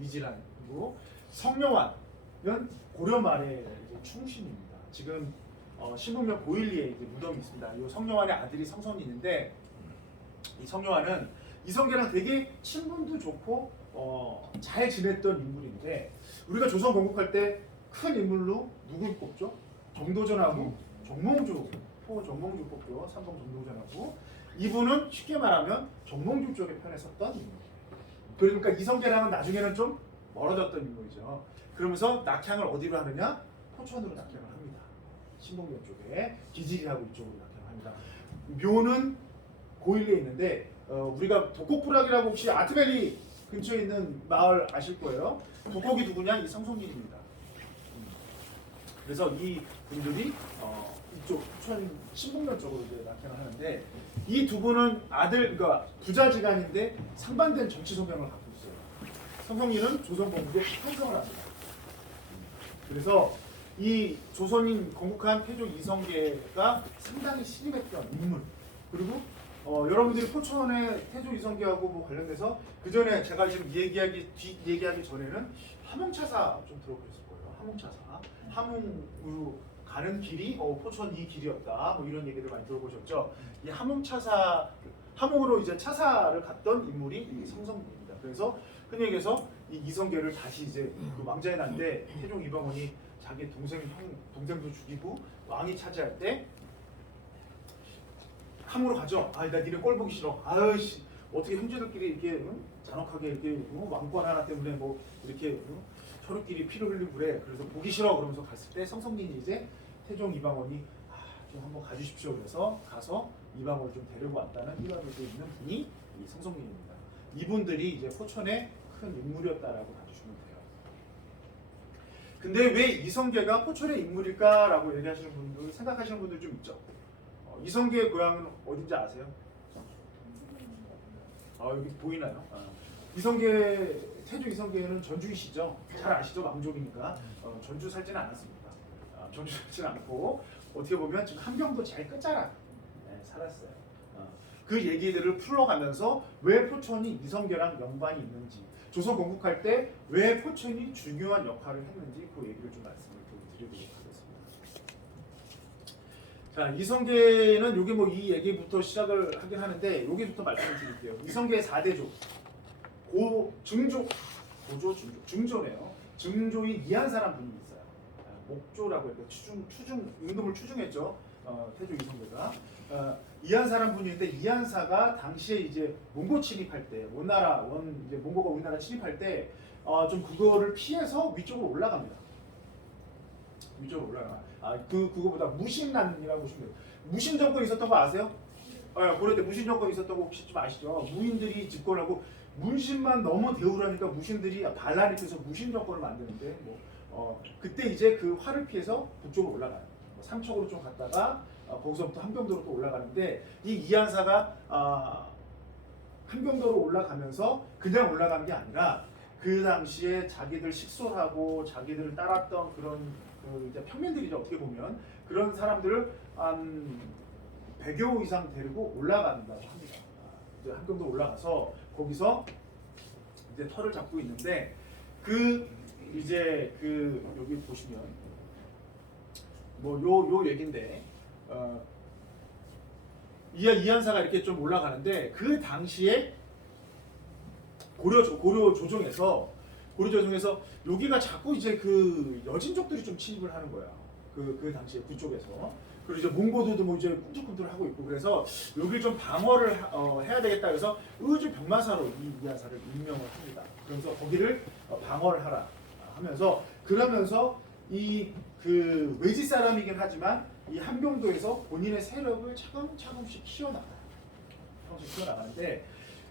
이지란이고 성녀환은 고려 말의 이제 충신입니다. 지금 신분면 고일리에 이제 무덤이 있습니다. 이 성녀환의 아들이 성선인인데 이 성녀환은 이성계랑 되게 친분도 좋고 잘 지냈던 인물인데 우리가 조선 건국할 때 큰 인물로 누굴 뽑죠? 정도전하고 정몽주 정몽주 뽑죠. 삼성 정도전하고 이분은 쉽게 말하면 정몽주 쪽에 편에 섰던 인물. 그러니까 이성계랑은 나중에는 좀 멀어졌던 인물이죠. 그러면서 낙향을 어디로 하느냐? 포천으로 낙향을 합니다. 신봉면 쪽에 기지리하고 이쪽으로 낙향을 합니다. 묘는 고일리에 있는데 우리가 독곡부락이라고 혹시 아트밸리 근처에 있는 마을 아실 거예요. 독곡이 누구냐? 이 성송민입니다. 그래서 이 분들이 이쪽 신봉면 쪽으로 이제 낙향을 하는데 이 두 분은 그러니까 부자지간인데 상반된 정치 성향을 갖고 있어요. 성성리는 조선 건국에 찬성을 합니다. 그래서 이 조선인 건국한 태조 이성계가 상당히 신임했던 인물. 그리고 여러분들이 포천의 태조 이성계하고 뭐 관련돼서 그 전에 제가 지금 얘기하기 전에는 함흥차사 좀 들어보셨을 거예요. 함흥차사. 함흥으로 가는 길이 포천 이 길이었다. 뭐 이런 얘기를 많이 들어보셨죠. 이 함흥으로 이제 차사를 갔던 인물이 이 성성입니다. 그래서 흔히 얘기해서 이 이성계를 다시 이제 그 왕자의 난데 태종 이방원이 자기 동생도 죽이고 왕이 차지할 때 함으로 가죠. 나 니네 꼴 보기 싫어. 아유씨 어떻게 형제들끼리 이렇게 잔혹하게 이렇게 왕권 하나 때문에 뭐 이렇게 서로끼리 피를 흘리고 그래. 그래서 보기 싫어. 그러면서 갔을 때 성성민이 이제 태종 이방원이 좀 한번 가주십시오. 그래서 가서 이방원을 좀 데리고 왔다는 일화를 있는 분이 이 성성민입니다. 이분들이 이제 포천의 큰 인물이었다라고 봐주시면 돼요. 근데 왜 이성계가 포천의 인물일까라고 얘기하시는 분들, 생각하시는 분들 좀 있죠. 이성계의 고향은 어딘지 아세요? 여기 보이나요? 태조 이성계는 전주이시죠. 잘 아시죠? 왕족이니까. 전주 살지는 않았습니다. 전주 살지는 않고 어떻게 보면 지금 함경도 제일 끝자락 살았어요. 그 얘기들을 풀어가면서 왜 포천이 이성계랑 연관이 있는지, 조선 건국할 때 왜 포천이 중요한 역할을 했는지 그 얘기를 좀 말씀을 드리도록 하겠습니다. 자, 이성계는 여기 뭐 이 얘기부터 시작을 하긴 하는데 여기부터 말씀을 드릴게요. 이성계의 4대조 중조네요. 증조인 이한사란 분이 있어요. 목조라고 해서 임금을 추중했죠. 태조 이성계가 이한사란 분이 있는데 이한사가 당시에 이제 몽고 침입할 때 이제 몽고가 우리나라 침입할 때 좀 그거를 피해서 위쪽으로 올라갑니다. 위쪽으로 올라가. 그거보다 무신난이라고 보시면 돼요. 무신 정권이 있었던 거 아세요? 고려 때 무신 정권이 있었던 거 혹시 좀 아시죠? 무인들이 집권하고 문신만 너무 대우라니까 무신들이 반란이 돼서 무신 정권을 만드는데 그때 이제 그 화를 피해서 북쪽으로 올라가요. 삼척으로 좀 갔다가 거기서부터 함경도로 또 올라가는데 이 이한사가 함경도로 올라가면서 그냥 올라간 게 아니라 그 당시에 자기들 식솔하고 자기들을 따랐던 그런 이제 평민들이죠. 어떻게 보면 그런 사람들을 한 100여 이상 데리고 올라간다고 합니다. 이제 함경도 올라가서 거기서 이제 터를 잡고 있는데 여기 보시면 요 얘긴데 이한사가 이렇게 좀 올라가는데 그 당시에 고려 조정에서 여기가 자꾸 이제 그 여진족들이 좀 침입을 하는 거야. 그 당시에 그쪽에서. 그리고 이제 몽고도도 뭐 이제 꿈틀꿈틀 하고 있고 그래서 여기를 좀 방어를 해야 되겠다. 그래서 의주 병마사로 이한사를 임명을 합니다. 그래서 거기를 방어를 하라 하면서 그러면서 그 외지 사람이긴 하지만 이 함경도에서 본인의 세력을 차근차근씩 키워나가요. 조금씩 키워나가는데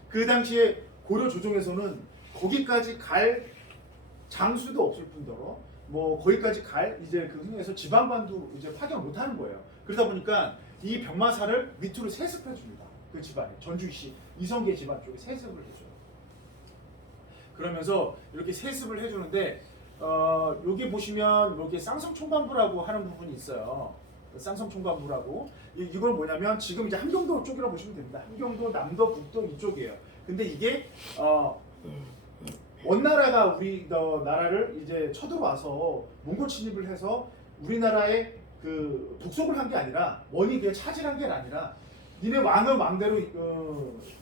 그 당시에 고려 조정에서는 거기까지 갈 장수도 없을 뿐더러 뭐 거기까지 갈 이제 그 흥해서 지방관도 이제 파견을 못 하는 거예요. 그러다 보니까 이 병마사를 밑으로 세습해 줍니다. 그 집안에 전주시 이성계 집안 쪽에 세습을 해줘요. 그러면서 이렇게 세습을 해주는데 여기 보시면 여기 쌍성총관부라고 하는 부분이 있어요. 쌍성총관부라고 이걸 뭐냐면 지금 이제 함경도 쪽이라고 보시면 됩니다. 함경도, 남도, 북도 이쪽이에요. 근데 이게 원나라가 우리 나라를 이제 쳐들어와서 몽골 침입을 해서 우리나라에 그 북속을 한 게 아니라 원이 그냥 차지한 게 아니라 니네 왕은 왕대로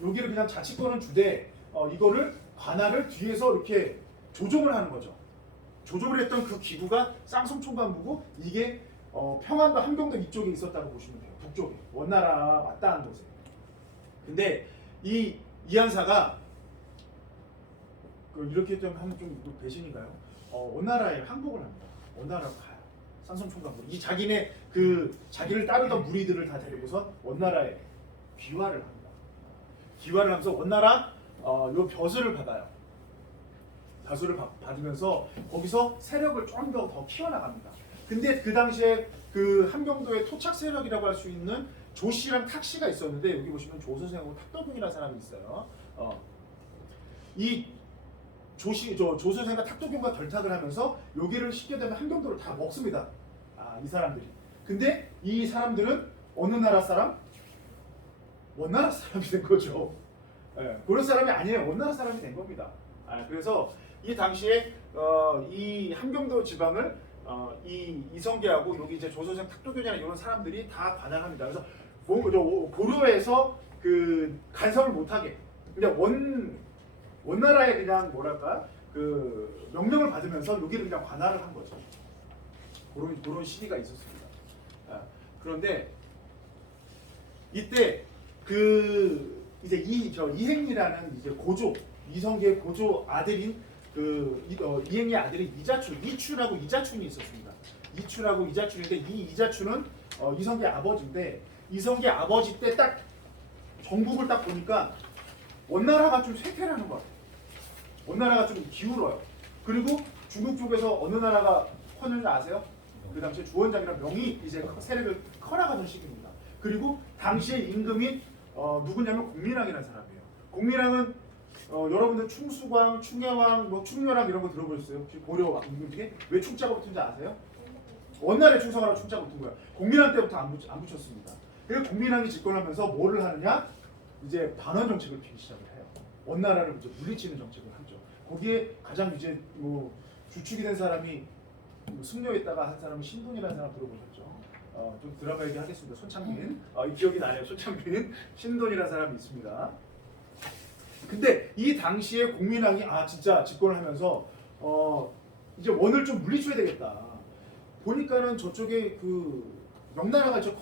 여기를 그냥 자치권은 주되 이거를 관할을 뒤에서 이렇게 조종을 하는 거죠. 조종을 했던 그 기구가 쌍성총관부고 이게 평안도 함경도 이쪽에 있었다고 보시면 돼요. 북쪽에 원나라 맞닿은 곳에. 근데 이 이한사가 이렇게 좀 하면 좀 배신인가요? 원나라에 항복을 합니다. 원나라로 가요. 쌍성총관부. 이 자기네 그 자기를 따르던 무리들을 다 데리고서 원나라에 귀화를 합니다. 귀화를 하면서 원나라 요 벼슬을 받아요. 벼슬을 받으면서 거기서 세력을 좀 더 키워나갑니다. 근데 그 당시에 그 함경도의 토착 세력이라고 할 수 있는 조씨랑 탁씨가 있었는데 여기 보시면 조선생하고 탁도균이라는 사람이 있어요. 이 조선생과 탁도균과 결탁을 하면서 여기를 쉽게 되면 함경도를 다 먹습니다. 이 사람들이. 근데 이 사람들은 어느 나라 사람? 원나라 사람이 된 거죠. 고려 사람이 아니에요. 원나라 사람이 된 겁니다. 그래서 이 당시에 이 함경도 지방을 이 이성계하고 여기 이제 조선생 탁도균이나 이런 사람들이 다 관할합니다. 그래서 고려에서 그 간섭을 못하게 그냥 원나라에 그냥 뭐랄까 그 명령을 받으면서 여기를 그냥 관할을 한 거죠. 그런 시기가 있었습니다. 그런데 이때 그 이제 이행이라는 이제 고조 이성계의 고조 아들인 그 이행의 아들인 이추라고 이자춘이 있었습니다. 이추라고 이자춘인데 이 이자춘은 이성계 아버지인데 이성계 아버지 때 딱 정국을 딱 보니까 원나라가 좀 쇠퇴하는 것 같아요. 원나라가 좀 기울어요. 그리고 중국 쪽에서 어느 나라가 커졌는지 아세요? 그 당시에 주원장이라는 명이 이제 세력을 커나가는 시기입니다. 그리고 당시의 임금이 누구냐면 공민왕이라는 사람이에요. 공민왕은 여러분들 충수광, 충혜왕, 뭐 충렬왕 이런 거 들어보셨어요? 혹시 고려 임금 중에 왜 충자가 붙은지 아세요? 원나라에 충성하라고 충자가 붙은 거야. 공민왕 때부터 안 붙였습니다. 그래서 공민왕이 집권하면서 뭐를 하느냐? 이제 반원 정책을 피기 시작을 해요. 원나라를 이제 물리치는 정책을 하죠. 거기에 가장 이제 뭐 주축이 된 사람이 승려에다가 한 사람은 신돈이라는 사람 들어보셨죠? 좀 드라마 얘기하겠습니다. 손창빈. 이 기억이 나네요. 손창빈 신돈이라는 사람이 있습니다. 근데 이 당시에 공민왕이 진짜 집권을 하면서 이제 원을 좀 물리쳐야 되겠다. 보니까는 저쪽에 그 명나라가 이제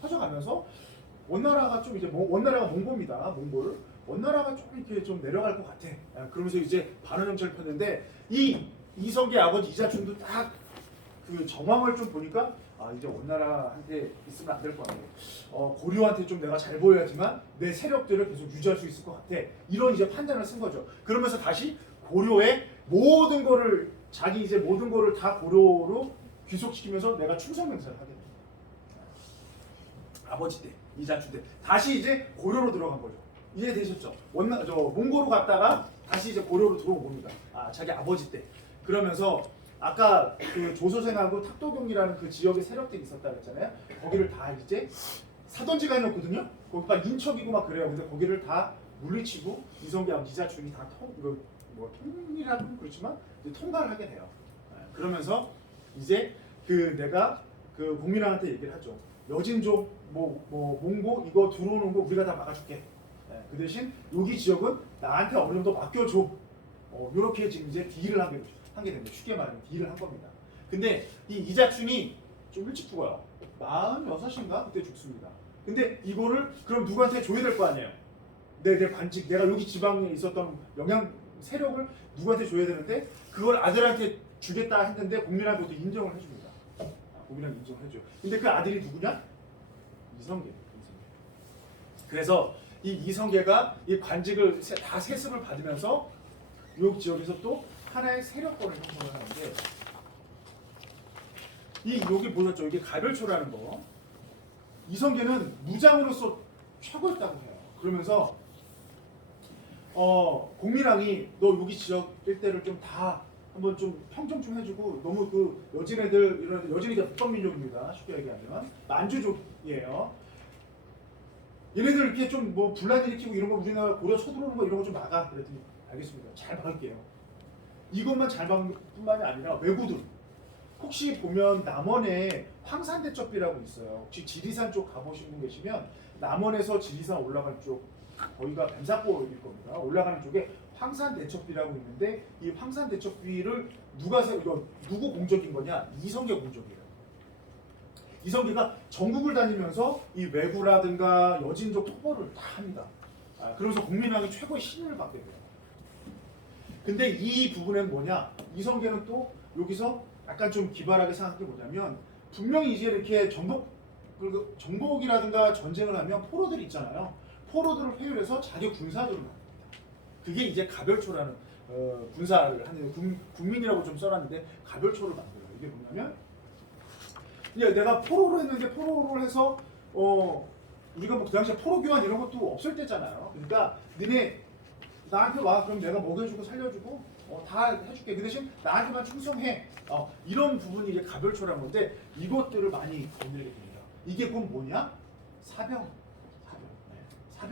커져가면서 원나라가 좀 이제 원나라가 몽고입니다. 몽골. 원나라가 좀 이렇게 좀 내려갈 것 같아. 그러면서 이제 반원 정책을 폈는데 이 이성계 아버지 이자춘도 딱 그 정황을 좀 보니까 이제 원나라한테 있으면 안 될 것 같아. 고려한테 좀 내가 잘 보여야지만 내 세력들을 계속 유지할 수 있을 것 같아. 이런 이제 판단을 쓴 거죠. 그러면서 다시 고려의 모든 거를 자기 이제 모든 거를 다 고려로 귀속시키면서 내가 충성맹세를 하게 됩니다. 아버지 때 이자춘 때 다시 이제 고려로 들어간 거죠. 이해되셨죠? 몽고로 갔다가 다시 이제 고려로 들어온 겁니다. 자기 아버지 때. 그러면서 아까 그 조소생하고 탁도경이라는 그 지역의 세력들이 있었다 그랬잖아요. 거기를 다 이제 사돈지간이었거든요. 거기가 인척이고 막 그래요. 근데 거기를 다 물리치고 이성계하고 이자춘이 다 통일하고 그렇지만 이제 통과를 하게 돼요. 그러면서 이제 내가 그 공민왕한테 얘기를 하죠. 여진족 몽고 이거 들어오는 거 우리가 다 막아줄게. 그 대신 여기 지역은 나한테 어느 정도 맡겨줘. 이렇게 지금 이제 딜을 하게 됩니다. 쉽게 말하면 딜을 한 겁니다. 근데 이 이자춘이 좀 일찍 죽어요. 46인가 그때 죽습니다. 근데 이거를 그럼 누구한테 줘야 될 거 아니에요? 내 관직, 내가 여기 지방에 있었던 영향 세력을 누구한테 줘야 되는데 그걸 아들한테 주겠다 했는데 공민왕이 그것도 인정을 해줍니다. 공민왕이 인정을 해줘요. 근데 그 아들이 누구냐? 이성계. 그래서 이 이성계가 이 관직을 다 세습을 받으면서 이 지역에서 또 하나의 세력권을 형성을 하는데 이 여기 보셨죠? 이게 가별초라는 거. 이성계는 무장으로서 최고였다고 해요. 그러면서 공민왕이 너 여기 지역 일대를 좀 다 한번 좀 평정 좀 해주고 너무 그 여진애들 이런 여진이 북방민족입니다. 쉽게 얘기하면 만주족이에요. 얘네들 이렇게 좀 뭐 분란 일으키고 이런 거 우리나라 고려 쳐들어오는 거 이런 거 좀 막아. 그랬더니 알겠습니다. 잘 막을게요. 이것만 잘 막을 뿐만이 아니라 왜구들. 혹시 보면 남원에 황산대첩비라고 있어요. 혹시 지리산 쪽 가보신 분 계시면 남원에서 지리산 올라갈 쪽 거기가 뱀사골일 겁니다. 올라가는 쪽에 황산대첩비라고 있는데 이 황산대첩비를 누구 공적인 거냐? 이성계 공적이에요. 이성계가 전국을 다니면서 이 왜구라든가 여진족 토벌을 다 합니다. 그러면서 공민왕이 최고의 신임을 받게 돼요. 근데 이 부분은 뭐냐? 이성계는 또 여기서 약간 좀 기발하게 생각한 게 뭐냐면 분명히 이제 이렇게 정복이라든가 전쟁을 하면 포로들이 있잖아요. 포로들을 회유해서 자기 군사들을 만듭니다. 그게 이제 가별초라는 군사를 하는 국민이라고 좀 써놨는데 가별초를 만들어요. 이게 뭐냐면 내가 포로를 했는데 포로를 해서 우리가 뭐 그 당시에 포로 교환 이런 것도 없을 때잖아요. 그러니까 니네 나한테 와 그럼 내가 먹여주고 살려주고 다 해줄게. 그 대신 나한테만 충성해. 이런 부분이 이제 가별초라는 건데 이것들을 많이 건드리게 됩니다. 이게 그럼 뭐냐? 사병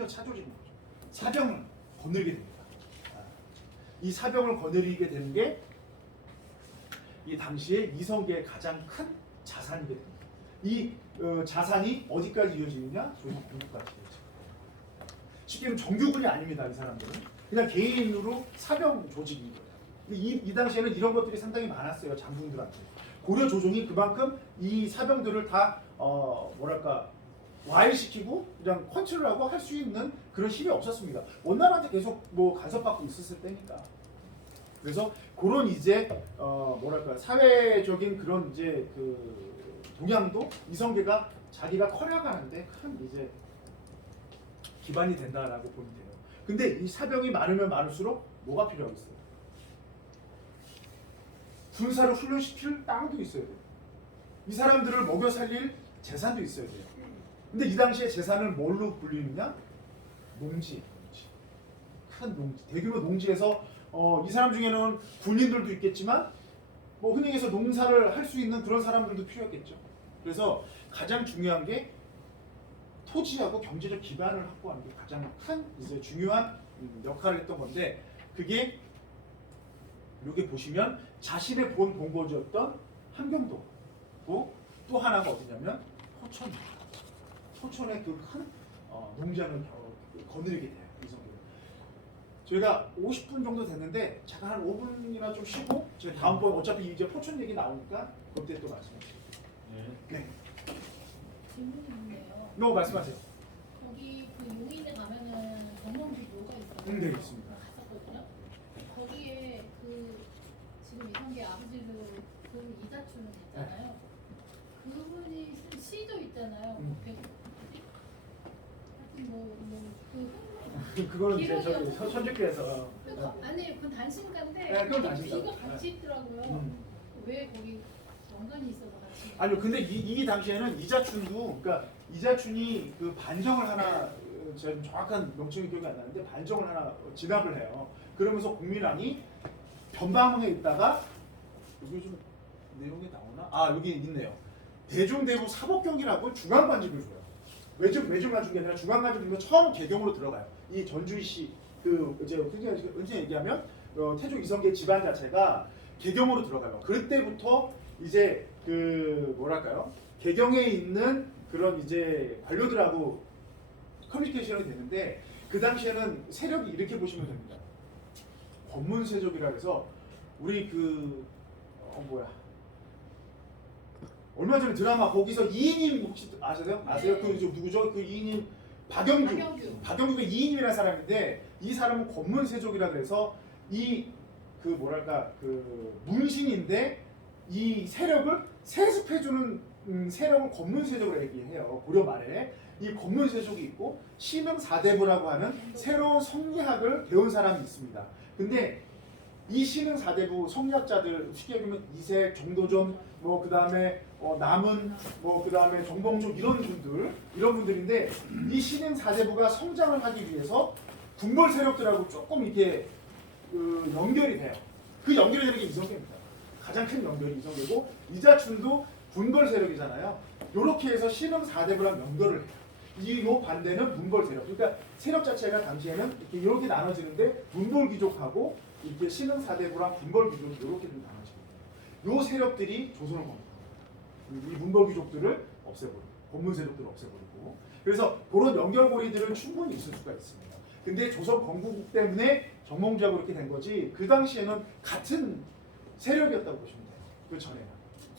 차조직인 거죠. 사병을 거느리게 됩니다. 이 사병을 거느리게 되는 게 이 당시에 이성계의 가장 큰 자산이 됩니다. 이 자산이 어디까지 이어지느냐? 조선 군부까지 이어집니다. 쉽게 말하면 정규군이 아닙니다. 이 사람들은 그냥 개인으로 사병 조직인 거예요. 이 당시에는 이런 것들이 상당히 많았어요. 장군들한테. 고려 조정이 그만큼 이 사병들을 다 와해시키고 그냥 컨트롤하고 할 수 있는 그런 힘이 없었습니다. 원나라한테 계속 뭐 간섭받고 있었을 때니까. 그래서 그런 이제 사회적인 그런 이제 그 동향도 이성계가 자기가 커려가는데 큰 이제 기반이 된다라고 보면 돼요. 근데 이 사병이 많으면 많을수록 뭐가 필요하겠어요? 군사를 훈련시킬 땅도 있어야 돼요. 이 사람들을 먹여 살릴 재산도 있어야 돼요. 근데 이 당시에 재산을 뭘로 불리느냐? 농지. 큰 농지. 대규모 농지에서 이 사람 중에는 군인들도 있겠지만 뭐 흔히 해서 농사를 할 수 있는 그런 사람들도 필요했겠죠. 그래서 가장 중요한 게 토지하고 경제적 기반을 확보하는 게 가장 큰 이제 중요한 역할을 했던 건데 그게 여기 보시면 자신의 본 본거지였던 함경도고 또 하나가 어디냐면 포천입니다. 포천의 그 큰 농장을 거느리게 돼요. 이성계는. 저희가 50분 정도 됐는데 잠깐 한 5분이나 좀 쉬고 제가 다음번에 어차피 이제 포천 얘기 나오니까 그때 또 말씀하세요. 네. 질문이 있네요. 말씀하세요. 거기 그 용인에 가면은 정몽주 묘가 있어요. 네, 있습니다. 갔었거든요. 거기에 그 지금 이성계 아버지로 그 이사촌 있잖아요. 그분이 쓴 시도 있잖아요. 그거는 이제 저기 선주께서 아니 그 단신가인데 네, 그건 단신가. 비가 같이 있더라고요. 왜 거기 연관이 있어서 같이? 아니요, 근데 이 당시에는 이자춘도 그러니까 이자춘이 그 반정을 하나 제가 정확한 명칭이 기억이 안 나는데 반정을 하나 진압을 해요. 그러면서 공민왕이 변방에 있다가 여기 좀 내용이 나오나? 여기 있네요. 대중대부 사법경이라고 중앙관직을 줘요. 외중만 준 게 아니라 중앙관직을 주면 처음 개경으로 들어가요. 이 전주시 그 이제 은퇴 얘기하면 태조 이성계 집안 자체가 개경으로 들어가요. 그때부터 이제 그 뭐랄까요? 개경에 있는 그런 이제 관료들하고 커뮤니케이션이 되는데 그 당시에는 세력이 이렇게 보시면 됩니다. 권문세족이라 해서 우리 그 얼마 전에 드라마 거기서 이인임 혹시 아세요? 네. 그 누구죠? 그 이인임 박영규가 이인임이라는 사람인데 이 사람은 권문세족이라 그래서 이 그 문신인데 이 세력을 세습해주는 세력은 권문세족으로 얘기해요. 고려 말에 이 권문세족이 있고 신흥사대부라고 하는 새로운 성리학을 배운 사람이 있습니다. 근데 이 신흥사대부 성리학자들 쉽게 얘기하면 이색, 정도전, 뭐 그다음에 남은, 뭐 그다음에 정봉주 이런 분들인데 이 신흥사대부가 성장을 하기 위해서 군벌 세력들하고 조금 이렇게 연결이 돼요. 그 연결이 되는 게 이성계입니다. 가장 큰 연결이 이성계고 이자춘도 군벌 세력이잖아요. 이렇게 해서 신흥사대부랑 연결을 해요. 요 반대는 문벌 세력. 그러니까 세력 자체가 당시에는 이렇게 나눠지는데 문벌 귀족하고 이렇게 신흥사대부랑 군벌 귀족 이렇게 좀 나눠집니다. 요 세력들이 조선을 겁니다. 이 문벌 귀족들을 없애버리고 권문 세력들을 없애버리고 그래서 그런 연결고리들은 충분히 있을 수가 있습니다. 근데 조선 건국국 때문에 정몽주하고 이렇게 된 거지 그 당시에는 같은 세력이었다고 보시면 돼요. 그 전에는.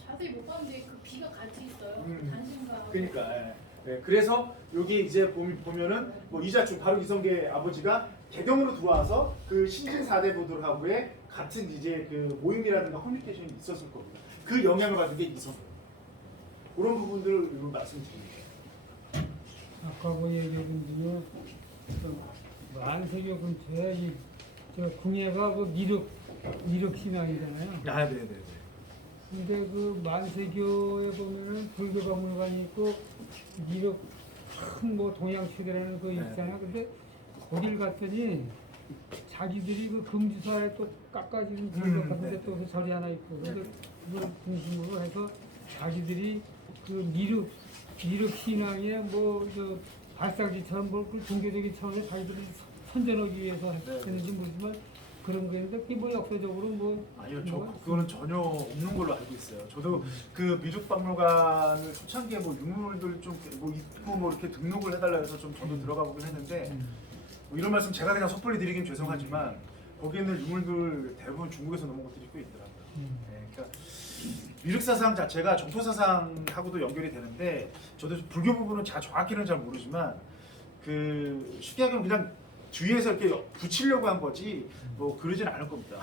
자세히 못 봤는데 그 비가 같이 있어요. 단신과. 그러니까 그래서 여기 이제 보면은 뭐 이자춘 바로 이성계 아버지가 개경으로 들어와서 그 신진사대부들하고의 같은 이제 그 모임이라든가 커뮤니케이션이 있었을 겁니다. 그 영향을 받은 게 이성계. 그런 부분들을 말씀드립니다. 아까 그 얘기했는데요. 만세교 근처에 저 궁예가 그 미륵 신앙이잖아요. 아, 네네네. 근데 그 만세교에 보면은 불교 박물관이 있고 미륵 큰 뭐 동양시대라는 그 있잖아요. 근데 거길 갔더니 자기들이 그 금주사에 또 깎아지는 불교 같은데 또 그 절이 하나 있고 근데 그걸 중심으로 해서 자기들이 그 미륵 신앙의 뭐 저 발상지처럼 뭘그 종교적인 차원에 자기들이 선전하기 위해서 했는지 모르지만 그런 거였는데 그게 뭐 역사적으로 뭐 아니요, 그거는 전혀 없는 걸로 알고 있어요. 저도 그 미륵박물관을 초창기에 뭐 유물들 좀 뭐 있고 뭐 이렇게 등록을 해달라 해서 좀 저도 들어가 보긴 했는데 뭐 이런 말씀 제가 그냥 섣불리 드리긴 죄송하지만 거기에 있는 유물들 대부분 중국에서 넘은 것들이 꽤 있더라고요. 네, 그러니까 미륵 사상 자체가 정토 사상하고도 연결이 되는데 저도 불교 부분은 정확히는 잘 모르지만 그 쉽게 하면 그냥 뒤에서 이렇게 붙이려고 한 거지 뭐 그러진 않을 겁니다.